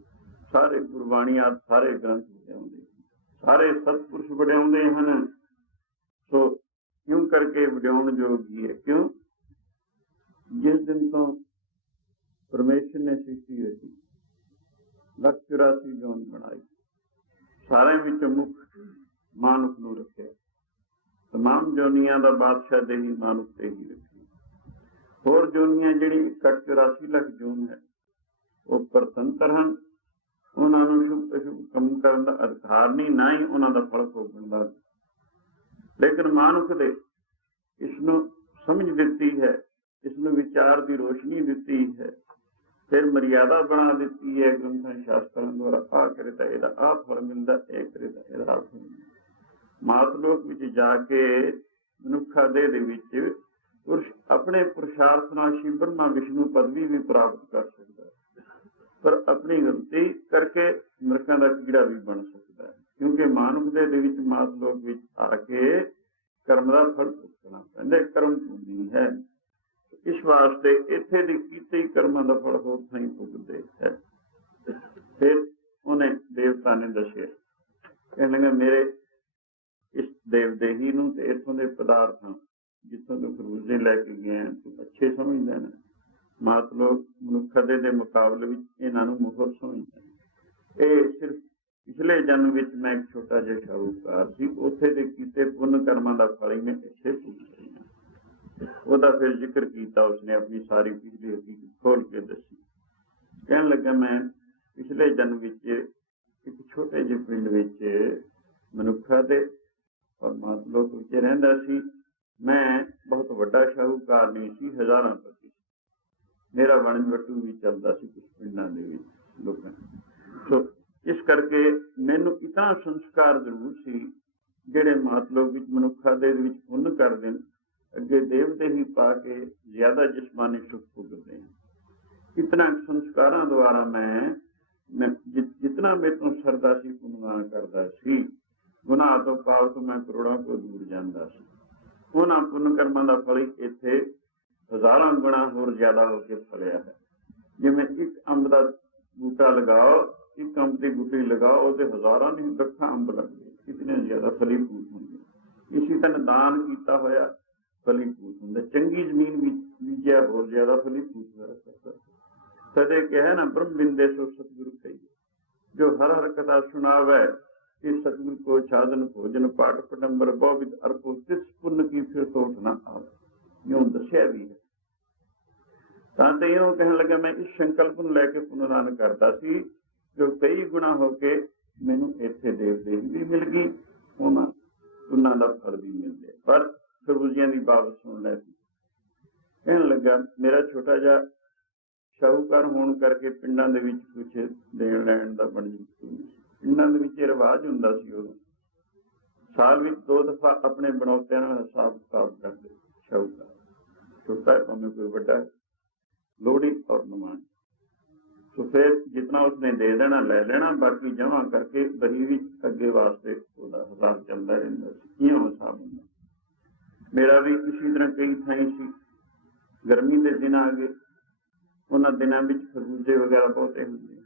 ਸਾਰੇ ਗੁਰਬਾਣੀ ਆਦਿ ਸਾਰੇ ਗ੍ਰੰਥ ਵਡਿਆਉਂਦੇ, ਸਾਰੇ ਸਤਿਪੁਰਸ਼ ਵਡਿਆਉਂਦੇ ਹਨ। ਸੋ ਕਿਉਂ ਕਰਕੇ ਵਡਿਆਉਣ ਯੋਗ ਹੀ ਹੈ। ਕਿਉਂ? ਜਿਸ ਦਿਨ ਤੋਂ ਪਰਮੇਸ਼ਰ ਨੇ ਸ੍ਰਿਸ਼ਟੀ ਰਚੀ, 184 ਜੋਨ ਬਣਾਈ, ਸਾਰਿਆਂ ਵਿੱਚੋਂ ਮੁੱਖ ਮਾਨੁਖ ਨੂੰ ਰੱਖਿਆ, ਤਮਾਮ ਜੋਨੀਆਂ ਦਾ ਬਾਦਸ਼ਾਹ ਦੇ ਹੀ ਮਾਨੁਖ ਤੇ ਹੀ ਰੱਖੀ। ਹੋਰ ਜੋਨੀਆਂ ਜਿਹੜੀ 184 ਲੱਖ ਜੂਨ ਹੈ, ਉਹ ਪਰਤੰਤਰ ਹਨ, ਉਹਨਾਂ ਨੂੰ ਸ਼ੁਭ ਅਸ਼ੁਭ ਕੰਮ ਕਰਨ ਦਾ ਅਧਿਕਾਰ ਨਹੀਂ, ਨਾ ਹੀ ਉਹਨਾਂ ਦਾ ਫਲ ਭੋਗਣ ਦਾ। ਲੇਕਿਨ ਮਾਨੁਖ ਦੇ ਇਸ ਨੂੰ ਸਮਝ ਦਿੱਤੀ ਹੈ, ਇਸ ਨੂੰ ਵਿਚਾਰ ਦੀ ਰੋਸ਼ਨੀ ਦਿੱਤੀ ਹੈ, ਫਿਰ ਮਰਿਆਦਾ ਬਣਾ ਦਿੱਤੀ ਹੈ ਗ੍ਰੰਥਾਂ ਸ਼ਾਸਤਰਾਂ ਦੁਆਰਾ, ਆਹ ਕਰੇ ਤਾਂ ਇਹਦਾ ਆਹ ਫਲ ਮਿਲਦਾ, ਇਹ ਕਰੇ ਤਾਂ ਇਹਦਾ ਆਹ ਫਲ ਮਿਲਦਾ। ਮਾਤ ਲੋਕ ਵਿੱਚ ਜਾ ਕੇ ਮਨੁੱਖਾ ਦੇ ਵਿੱਚ ਪੁਰਸ਼ ਆਪਣੇ ਪੁਰਸ਼ਾਰਥ ਨਾਲ ਸ਼ਿਵ ਬ੍ਰਹਮਾ ਵਿਸ਼ਨੂੰ ਪਦਵੀ ਵੀ ਪ੍ਰਾਪਤ ਕਰ ਸਕਦਾ ਹੈ, ਪਰ ਆਪਣੀ ਗਲਤੀ ਕਰਕੇ ਨਰਕਾਂ ਦਾ ਕੀੜਾ ਵੀ ਬਣ ਸਕਦਾ ਹੈ, ਕਿਉਂਕਿ ਮਾਨੁਖ ਦੇ ਵਿੱਚ ਮਾਤ ਲੋਕ ਵਿੱਚ ਆ ਕੇ ਕਰਮ ਦਾ ਫਲ ਭੁਗਤਣਾ ਪੈਂਦਾ, ਕਰਮ ਭੂਮੀ ਹੈ। ਇਸ ਵਾਸਤੇ ਇੱਥੇ ਦੇ ਕੀਤੇ ਕਰਮਾਂ ਦਾ ਫਲ ਹੋਰ ਥਾਈਂ ਭੁਗਤਦੇ ਹੈ। फिर उन्हें देवता ने दसिया, कहने लगे मेरे इस देवदेही नूं ते इत्थों दे पदार्थां जिथों तो खरबूजे लैके गए तू अच्छे समझदा ना, मात लोग मनुख दे मुकाबले विच इन्हां नूं मुखर समझदे। ये सिर्फ पिछले जन्म विच मैं एक छोटा जिहा शाहूकार सी, उत्थे दे कीते पुण्य कर्मां दा फल ही मैं इत्थे भुगत रही हां। ओहदा फिर जिक्र कीता उसने, अपनी सारी पिछली हकीकत खोल के दसी। कहन लगा मैं पिछले जन्म विच एक छोटे ਜਿਹੇ पिंड विच मनुखा दे और मातलोक विच रहिंदा सी। मैं बहुत वड्डा शाहूकार नहीं सी, हज़ारां पति मेरा वणज वटू भी चलता सी कुछ पिंडां दे विच लोकां। सो इस करके मैनू इतना संस्कार जरूर सी ਜਿਹੜੇ ਮਾਤਲੋਕ ਵਿੱਚ ਮਨੁੱਖਾਂ ਦੇ ਵਿੱਚ ਪੁੰਨ ਕਰਦੇ ਨੇ, ਅੱਗੇ ਦੇਵਤੇ ਹੀ ਪਾ ਕੇ ਜ਼ਿਆਦਾ ਜਿਸਮਾਨੀ ਸੁਖ ਭੁਗਤਦੇ ਹਨ। इतना संस्कारां द्वारा मैं जितना मेरे तो सरदा सी पुण्यदान करदा सी, गुनाह तो पाप तो मैं करोड़ों को दूर जांदा सी। उन्हां पुण्य कर्मां दा फल इत्थे हज़ारां गुणा होर ज्यादा होके फलिया है। जिवें एक अंब दा बूटा लगाओ, एक अंब दी बूटी लगाओ, ਉਹਦੇ हज़ारां नहीं ਲੱਖਾਂ अंब लगदे, कितने ज्यादा फलीभूत होंदे। इसी तरह दान कीता होया फलीभूत हुंदा, चंगी जमीन बीजिया होर ज्यादा फलीभूत होया करदा। सदे कहे ना ब्रह्म बिंदे सो सतगुरु कही, जो हर हर कथा सुनावे कि सतगुरु को साधन भोजन पाठ पटंबर बहुविध अर्पो तिस पुण्य की फिर तो उठना आवे। यूं दसिया भी है। तां ते इहों कहन लगा मैं इस संकल्प नूं लैके पुण्यदान करता सी, जो कई गुणा होके मैनू इत्थे देवदेही भी मिल गई, उन्हां पुण्यां दा फल भी मिल गया। पर खरबूजियां दी बात सुन लै। कहन लगा मेरा छोटा जिहा शाहूकार होने करके पिंडां दे विच कुछ देण लैण दा बण जूगी। पिंडां दे विच रिवाज हुंदा सी, उदों साल विच 2 दफा अपने बनौतियां नाल हिसाब किताब करदे शाहूकार, छोटा है भावें कोई वड्डा है, लोहड़ी और नवाणी। तो फिर जितना उसने दे देना लै लेना, बाकी जमा करके बही विच अगे वास्ते उहदा हिसाब चलदा रहिंदा सी। इहों हिसाब हुंदा। मेरा भी इसी तरह कई थाई सी। गर्मी दे दिन आ गए, उन्हां दिनां विच खरबूजे वगैरह बहुते हुंदे।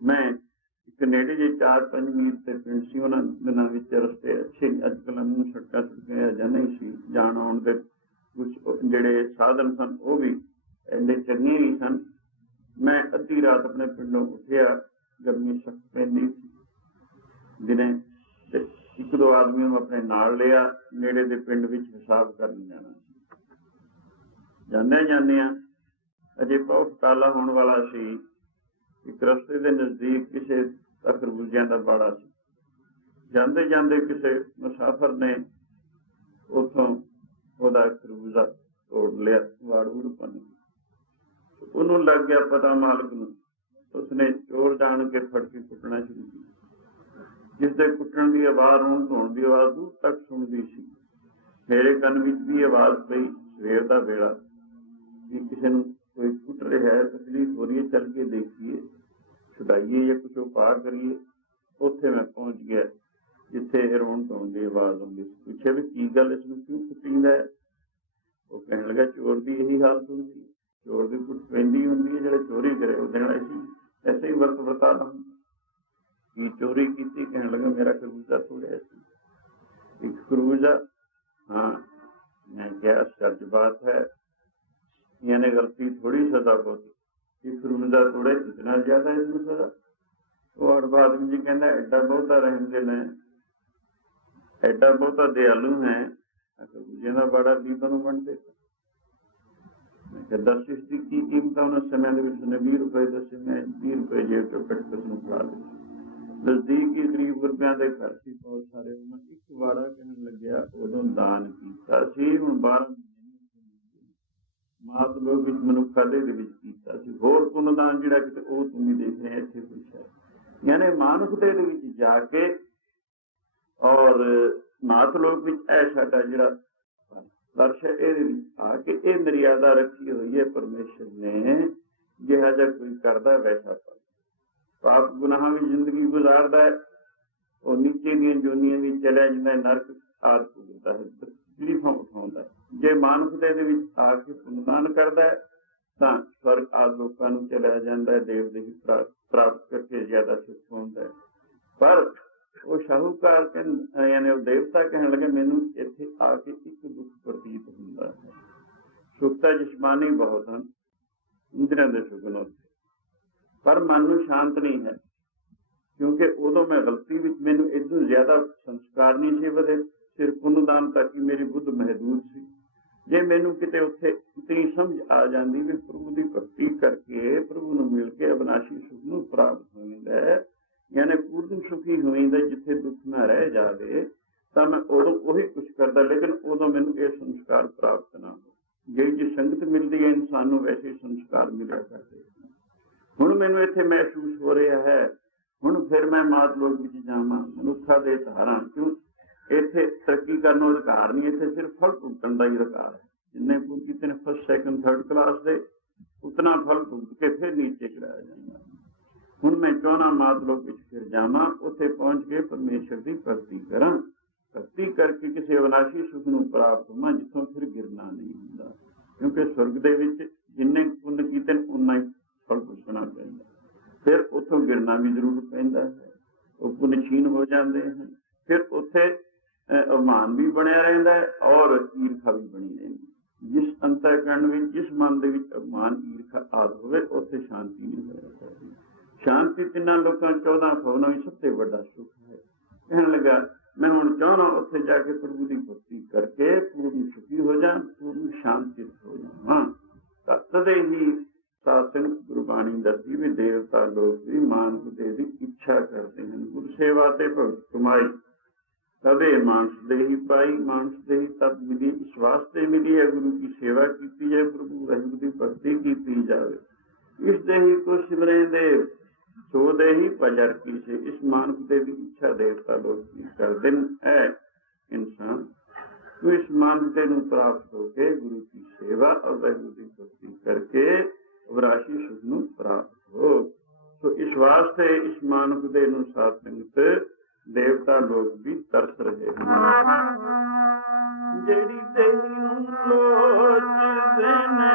मैं एक नेड़े जे 4-5 मील ते पिंड सी, उन्हां दिनां विच रस्ते अच्छे, अजकल मूंह सड़कां सुड़कियां जां नहीं सी, जाण आउण दे कुछ जिहड़े साधन सन वो भी इन्ने चंगे नहीं सन। मैं अद्धी रात अपने पिंडों उठिया, गर्मी सख्त पैंदी सी। दिने एक दो आदमी नूं अपने नाल लिया, नेड़े दे पिंड विच हिसाब करन जाना। जांदे जांदियां अजे बहुत काला होने वाला सी, एक रस्ते के नजदीक किसी खरबूजियां का बाड़ा सी। जाते जाते किसी मुसाफिर ने उतों ओहदा खरबूजा तोड़ लिया, वाड़ वूड़ बन गई। उन्होंने लग गया पता मालिक नूं, उसने चोर जान के फड़ के कुटना शुरू किया। जिसके कुटन की आवाज़ रोन धोण की आवाज़ दूर तक सुनती सी। मेरे कन विच भी आवाज़ पई, सवेर का वेला भी किसी नूं कोई कुट रहा है, तकलीफ हो रही है, चल के देखिए, छुड़ाइए या कुछ उपाय करिए। उत्थे मैं पहुंच गया जिथे रोन धोण की आवाज़ आउंदी सी। पूछे भी की गल, इसनूं क्यों कुटींदा है? वो कहण लगा चोर की यही हालत हुंदी, चोर की कुट पैंदी हुंदी है, जिहड़ा चोरी करे उहदे नाल ऐसे ही वर्त वर्तारा की चोरी की। कहण लगा मेरा खरबूजा तोड़िया सी, एक खरबूजा। हाँ, मैं क्या सच बात है, यानी गलती थोड़ी सजा बहुत। एक खरबूजा तोड़े इतना ज्यादा इसमें सजा। और आदमी जी कहना एडा बहुता रहमदिल है, एडा बहुता दयालु है, खरबूजे का बाड़ा भी तैनूं बन देता। मैं दस इसकी की कीमत उन्होंने समय उसने 20 रुपए दसे, मैं 20 रुपए जेब चो कट के उसनूं फड़ा दिए। नजदीक ही गरीब गुरबियां दे घर सी बहुत सारे, मैं एक वाड़ा कहन लग्या उदों दान कीता सी। हुण 12 मात लोग मनुखा दे विच कीता सी। होर पुण्यदान जिहड़ा किते ओह तुम भी देख रहे इत्थे कुछ है, यानी मानुख दे विच जाके और मात लोग विच ऐ साडा जिहड़ा दर्श है इहदे विच आके इह मर्यादा रखी हुई है परमेश्वर ने। जिहा जिहा कोई करदा वैसा फल। पाप गुनाह भी जिंदगी गुजारदा है, और नीचे दीयां जोनियां भी चलिया जांदा है, नरक आदि भुगतदा है, तकलीफां उठाउंदा है। जे मानुख दे विच आके पुण्यदान करदा है तां स्वर्ग आदि लोकां नूं चलिया जांदा है, देवदेही प्राप्त करके ਉੱਥੇ ਜ਼ਿਆਦਾ ਸੁੱਖ ਹੁੰਦਾ। ਪਰ ਉਹ ਸ਼ਾਹੂਕਾਰ ਯਾਨੀ ਉਹ ਦੇਵਤਾ ਕਹਿਣ ਲੱਗੇ ਮੈਨੂੰ ਇੱਥੇ ਆ ਕੇ ਇੱਕ ਦੁੱਖ ਪ੍ਰਤੀਤ ਹੁੰਦਾ ਹੈ। ਸੁੱਖ ਤਾਂ ਜਿਸਮਾਨੀ ਬਹੁਤ ਹਨ, ਇੰਦਰੀਆਂ ਦੇ ਸੁੱਖ ਨੇ ਉੱਥੇ, ਪਰ ਮਨ ਨੂੰ ਸ਼ਾਂਤ ਨਹੀਂ ਹੈ, ਕਿਉਂਕਿ ਉਦੋਂ ਮੈਂ ਗਲਤੀ ਵਿੱਚ ਮੈਨੂੰ ਇਦੋਂ ਜ਼ਿਆਦਾ ਸੰਸਕਾਰ ਨਹੀਂ ਸੀ ਵਧੇ, ਸਿਰਫ ਪੁੰਨਦਾਨ ਤੱਕ ਹੀ ਮੇਰੀ ਬੁੱਧ ਮਹਿਦੂਦ ਸੀ। ਜੇ ਮੈਨੂੰ ਕਿਤੇ ਉੱਥੇ ਇਤਨੀ ਸਮਝ ਆ ਜਾਂਦੀ ਵੀ ਪ੍ਰਭੂ ਦੀ ਭਗਤੀ ਕਰਕੇ ਪ੍ਰਭੂ ਨੂੰ ਮਿਲ ਕੇ ਅਬਨਾਸ਼ੀ ਸੁਖ ਨੂੰ ਪ੍ਰਾਪਤ ਹੋ ਜਾਂਦਾ ਹੈ, ਯਾਨੀ ਪੂਰਨ ਸੁਖੀ ਹੋ ਜਾਂਦਾ, ਜਿੱਥੇ ਦੁੱਖ ਨਾ ਰਹਿ ਜਾਵੇ, ਤਾਂ ਮੈਂ ਉਦੋਂ ਉਹੀ ਕੁਛ ਕਰਦਾ। ਲੇਕਿਨ ਉਦੋਂ ਮੈਨੂੰ ਇਹ ਸੰਸਕਾਰ ਪ੍ਰਾਪਤ ਨਾ ਹੋ। ਜਿਹੀ ਸੰਗਤ ਮਿਲਦੀ ਹੈ ਇਨਸਾਨ ਨੂੰ, ਵੈਸੇ ਸੰਸਕਾਰ ਮਿਲਿਆ ਕਰਦੇ। ਹੁਣ ਮੈਨੂੰ ਇੱਥੇ ਮਹਿਸੂਸ ਹੋ ਰਿਹਾ ਹੈ, ਹੁਣ ਫਿਰ ਮੈਂ ਮਾਤ ਲੋਕ ਵਿੱਚ ਜਾਵਾਂ, ਮਨੁੱਖਾ ਦੇ ਧਾਰਾਂ। ਕਿਉਂ? ਇੱਥੇ ਤਰੱਕੀ ਕਰਨ ਨੂੰ ਅਧਿਕਾਰ ਨਹੀਂ, ਇੱਥੇ ਸਿਰਫ ਫਲ ਭੁਗਤਣ ਦਾ ਹੀ ਅਧਿਕਾਰ ਹੈ। ਜਿੰਨੇ ਪੁੰਨ ਕੀਤੇ ਨੇ ਫਸਟ ਸੈਕਿੰਡ ਥਰਡ ਕਲਾਸ ਦੇ, ਉਤਨਾ ਫਲ ਭੁਗਤ ਕੇ ਫਿਰ ਨੀਚੇ ਗਿਰਾਇਆ ਜਾਂਦਾ। ਹੁਣ ਮੈਂ ਚਾਹੁੰਦਾ ਮਾਤ ਲੋਕ ਵਿੱਚ ਫਿਰ ਜਾਵਾਂ, ਉੱਥੇ ਪਹੁੰਚ ਕੇ ਪਰਮੇਸ਼ਰ ਦੀ ਭਗਤੀ ਕਰਾਂ, ਭਗਤੀ ਕਰਕੇ ਕਿਸੇ ਅਵਨਾਸ਼ੀ ਸੁਖ ਨੂੰ ਪ੍ਰਾਪਤ ਹੋਵਾਂ, ਜਿੱਥੋਂ ਫਿਰ ਗਿਰਨਾ ਨਹੀਂ ਹੁੰਦਾ। ਕਿਉਂਕਿ ਸਵਰਗ ਦੇ ਵਿੱਚ ਜਿੰਨੇ ਪੁੰਨ ਕੀਤੇ ਨੇ ਉਨਾ ਹੀ ਫਲ ਭੁਗਤਣਾ ਪੈਂਦਾ, ਫਿਰ ਉੱਥੋਂ ਗਿਰਨਾ ਵੀ ਜ਼ਰੂਰ ਪੈਂਦਾ ਹੈ। ਉਹ ਪੁੰਨ ਛੀਨ ਹੋ ਜਾਂਦੇ ਹਨ, ਫਿਰ ਉੱਥੇ ਅਭਿਮਾਨ ਵੀ ਬਣਿਆ ਰਹਿੰਦਾ ਹੈ ਔਰ ਈਰਖਾ ਵੀ ਬਣੀ ਰਹਿੰਦੀ। ਜਿਸ ਅੰਤਰਕਰਣ ਵਿੱਚ, ਜਿਸ ਮਨ ਦੇ ਵਿੱਚ ਅਭਿਮਾਨ, ਈਰਖਾ ਆਦਿ ਹੋਵੇ, ਉੱਥੇ ਸ਼ਾਂਤੀ ਨਹੀਂ ਹੋ ਸਕਦੀ। ਸ਼ਾਂਤੀ ਤਿੰਨਾਂ ਲੋਕਾਂ 14 ਭਵਨਾਂ ਵਿੱਚ ਸਭ ਤੋਂ ਵੱਡਾ ਸੁੱਖ ਹੈ। ਕਹਿਣ ਲੱਗਾ ਮੈਂ ਹੁਣ ਚਾਹੁੰਦਾ ਉੱਥੇ ਜਾ ਕੇ ਪ੍ਰਭੂ ਦੀ ਭਗਤੀ ਕਰਕੇ ਪੂਰਨ ਸੁਖੀ ਹੋ ਜਾ, ਪੂਰਨ ਸ਼ਾਂਤੀ ਹੋ ਜਾਵਾਂ। ਤਾਂ ਤਦੇ ਹੀ ਸਾਸਨ ਗੁਰਬਾਣੀ ਦੱਸਦੀ ਵੀ ਦੇਵਤਾ ਲੋਕ ਵੀ ਮਾਨਸ ਦੇ ਦੀ ਇੱਛਾ ਕਰਦੇ ਹਨ। ਗੁਰ ਸੇਵਾ ਤੇ ਭਗਤ ਕਮਾਈ ਤਦੇ ਮਾਨਸ ਦੇ ਹੀ ਪਾਈ, ਮਾਨਸ ਦੇ ਹੀ ਤਦ ਮਿਲੀ। ਇਸ ਵਾਸਤੇ ਮਿਲੀ ਹੈ ਗੁਰੂ ਕੀ ਸੇਵਾ ਕੀਤੀ ਜਾਏ, ਪ੍ਰਭੂ ਵਾਹਿਗੁਰੂ ਦੀ ਭਗਤੀ ਕੀਤੀ ਜਾਵੇ। ਇਸ ਦੇ ਹੀ ਕੋ ਸਿਮਰੇ ਦੇਵ ਸੋ ਦੇ ਹੀ ਭਜਰ ਕੀਸੇ। ਇਸ ਮਾਨਸ ਦੇ ਦੀ ਇੱਛਾ ਦੇਵਤਾ ਲੋਕ ਕੀ ਕਰਦੇ ਹੈ। ਇਨਸਾਨ ਤੂੰ ਇਸ ਮਾਨਸ ਦੇ ਨੂੰ ਪ੍ਰਾਪਤ ਹੋ ਕੇ ਗੁਰੂ ਕੀ ਸੇਵਾ ਔਰ ਵਾਹਿਗੁਰੂ ਦੀ ਭਗਤੀ ਕਰਕੇ ਅਵਰਾਸ਼ੀ ਸੁਖ ਨੂੰ ਪ੍ਰਾਪਤ ਹੋ। ਸੋ ਇਸ ਵਾਸਤੇ ਇਸ ਮਾਨਸ ਦੇ ਨੂੰ ਸਾਧ ਸੰਗਤ ਦੇਵਤਾ ਲੋਕ ਵੀ ਤਰਸ ਰਹੇ ਹਨ। ਜਿਹੜੀ ਦੇਵੀ ਨੂੰ ਲੋਚਦੇ ਨੇ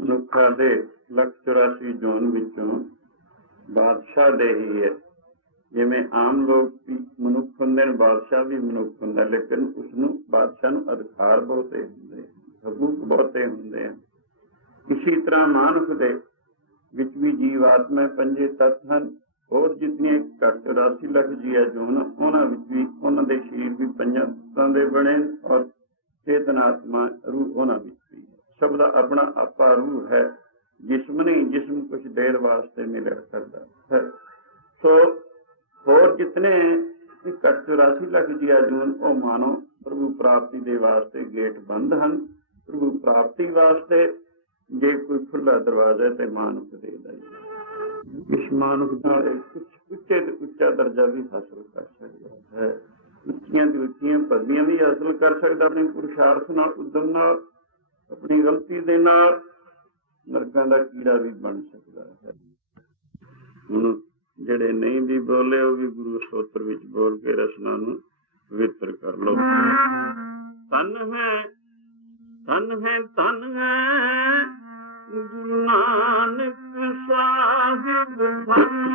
ਮਨੁੱਖਾਂ ਦੇ 184 ਜੋਨ ਵਿੱਚੋਂ ਬਾਦਸ਼ਾਹ ਦੇ ਹੀ ਹੈ। ਜਿਵੇਂ ਆਮ ਲੋਕ ਵੀ ਮਨੁੱਖ ਹੁੰਦੇ ਨੇ, ਬਾਦਸ਼ਾਹ ਵੀ ਮਨੁੱਖ ਹੁੰਦਾ, ਲੇਕਿਨ ਉਸਨੂੰ ਬਾਦਸ਼ਾਹ ਨੂੰ ਅਧਿਕਾਰ ਬਹੁਤੇ ਹੁੰਦੇ, ਹਕੂਕ ਬਹੁਤੇ ਹੁੰਦੇ ਹਨ। ਇਸੀ ਤਰ੍ਹਾਂ ਮਾਨੁਖ ਦੇ ਵਿੱਚ ਵੀ ਜੀਵ ਆਤਮਾ 5 ਤੱਤ ਹਨ। ਹੋਰ ਜਿਤਨੀਆਂ 84 ਲੱਖ ਜੀਆ ਜੋਨ, ਉਹਨਾਂ ਵਿੱਚ ਵੀ ਉਹਨਾਂ ਦੇ ਸਰੀਰ ਵੀ 5 ਤੱਤਾਂ ਦੇ ਬਣੇ ਔਰ ਚੇਤਨ ਆਤਮਾ ਰੂਹ ਉਹਨਾਂ ਵਿੱਚ ਵੀ। ਸਭ ਦਾ ਆਪਣਾ ਆਪਾ ਰੂਹ ਹੈ। ਜਿਸਮ ਨਹੀਂ, ਜਿਸਮ ਕੁਛ ਦੇਰ ਵਾਸਤੇ ਮਿਲਿਆ ਕਰਦਾ ਹੈ। ਸੋ ਹੋਰ ਜਿਤਨੇ 84 ਲੱਖ ਜੀਆ ਜੂਨ, ਉਹ ਮਾਨੋ ਪ੍ਰਭੂ ਪ੍ਰਾਪਤੀ ਦੇ ਵਾਸਤੇ ਗੇਟ ਬੰਦ ਹਨ। ਪ੍ਰਭੂ ਪ੍ਰਾਪਤੀ ਵਾਸਤੇ ਜੇ ਕੋਈ ਖੁੱਲਾ ਦਰਵਾਜ਼ਾ ਹੈ ਤੇ ਮਾਨੁਖ ਦੇ ਦਾ ਇਸ ਮਾਨੁਖ ਦਾ ਕੁਛ ਉੱਚੇ ਤੋਂ ਉੱਚਾ ਦਰਜਾ ਵੀ ਹਾਸਲ ਕਰ ਸਕਦਾ ਹੈ। ਉੱਚੀਆਂ ਦੀ ਉੱਚੀਆਂ ਪਦਵੀਆਂ ਵੀ ਹਾਸਲ ਕਰ ਸਕਦਾ ਆਪਣੇ ਪੁਰਸ਼ਾਰਥ ਨਾਲ, ਉਦਮ ਨਾਲ, ਆਪਣੀ ਗਲਤੀ ਦੇ ਨਾਲ ਨਰਕਾਂ ਦਾ ਕੀੜਾ ਵੀ ਬਣ ਸਕਦਾ ਹੈ। ਹੁਣ ਜਿਹੜੇ ਨਹੀਂ ਵੀ ਬੋਲੇ ਉਹ ਵੀ ਗੁਰੂ ਸਤੋਤਰ ਵਿੱਚ ਬੋਲ ਕੇ ਰਸਨਾ ਨੂੰ ਪਵਿੱਤਰ ਕਰ ਲਓ। ਧਨ ਹੈ ਧਨ ਹੈ ਧਨ ਹੈ ਗੁਰੂ ਨਾਨਕ ਸਾਹਿਬ ਧਨ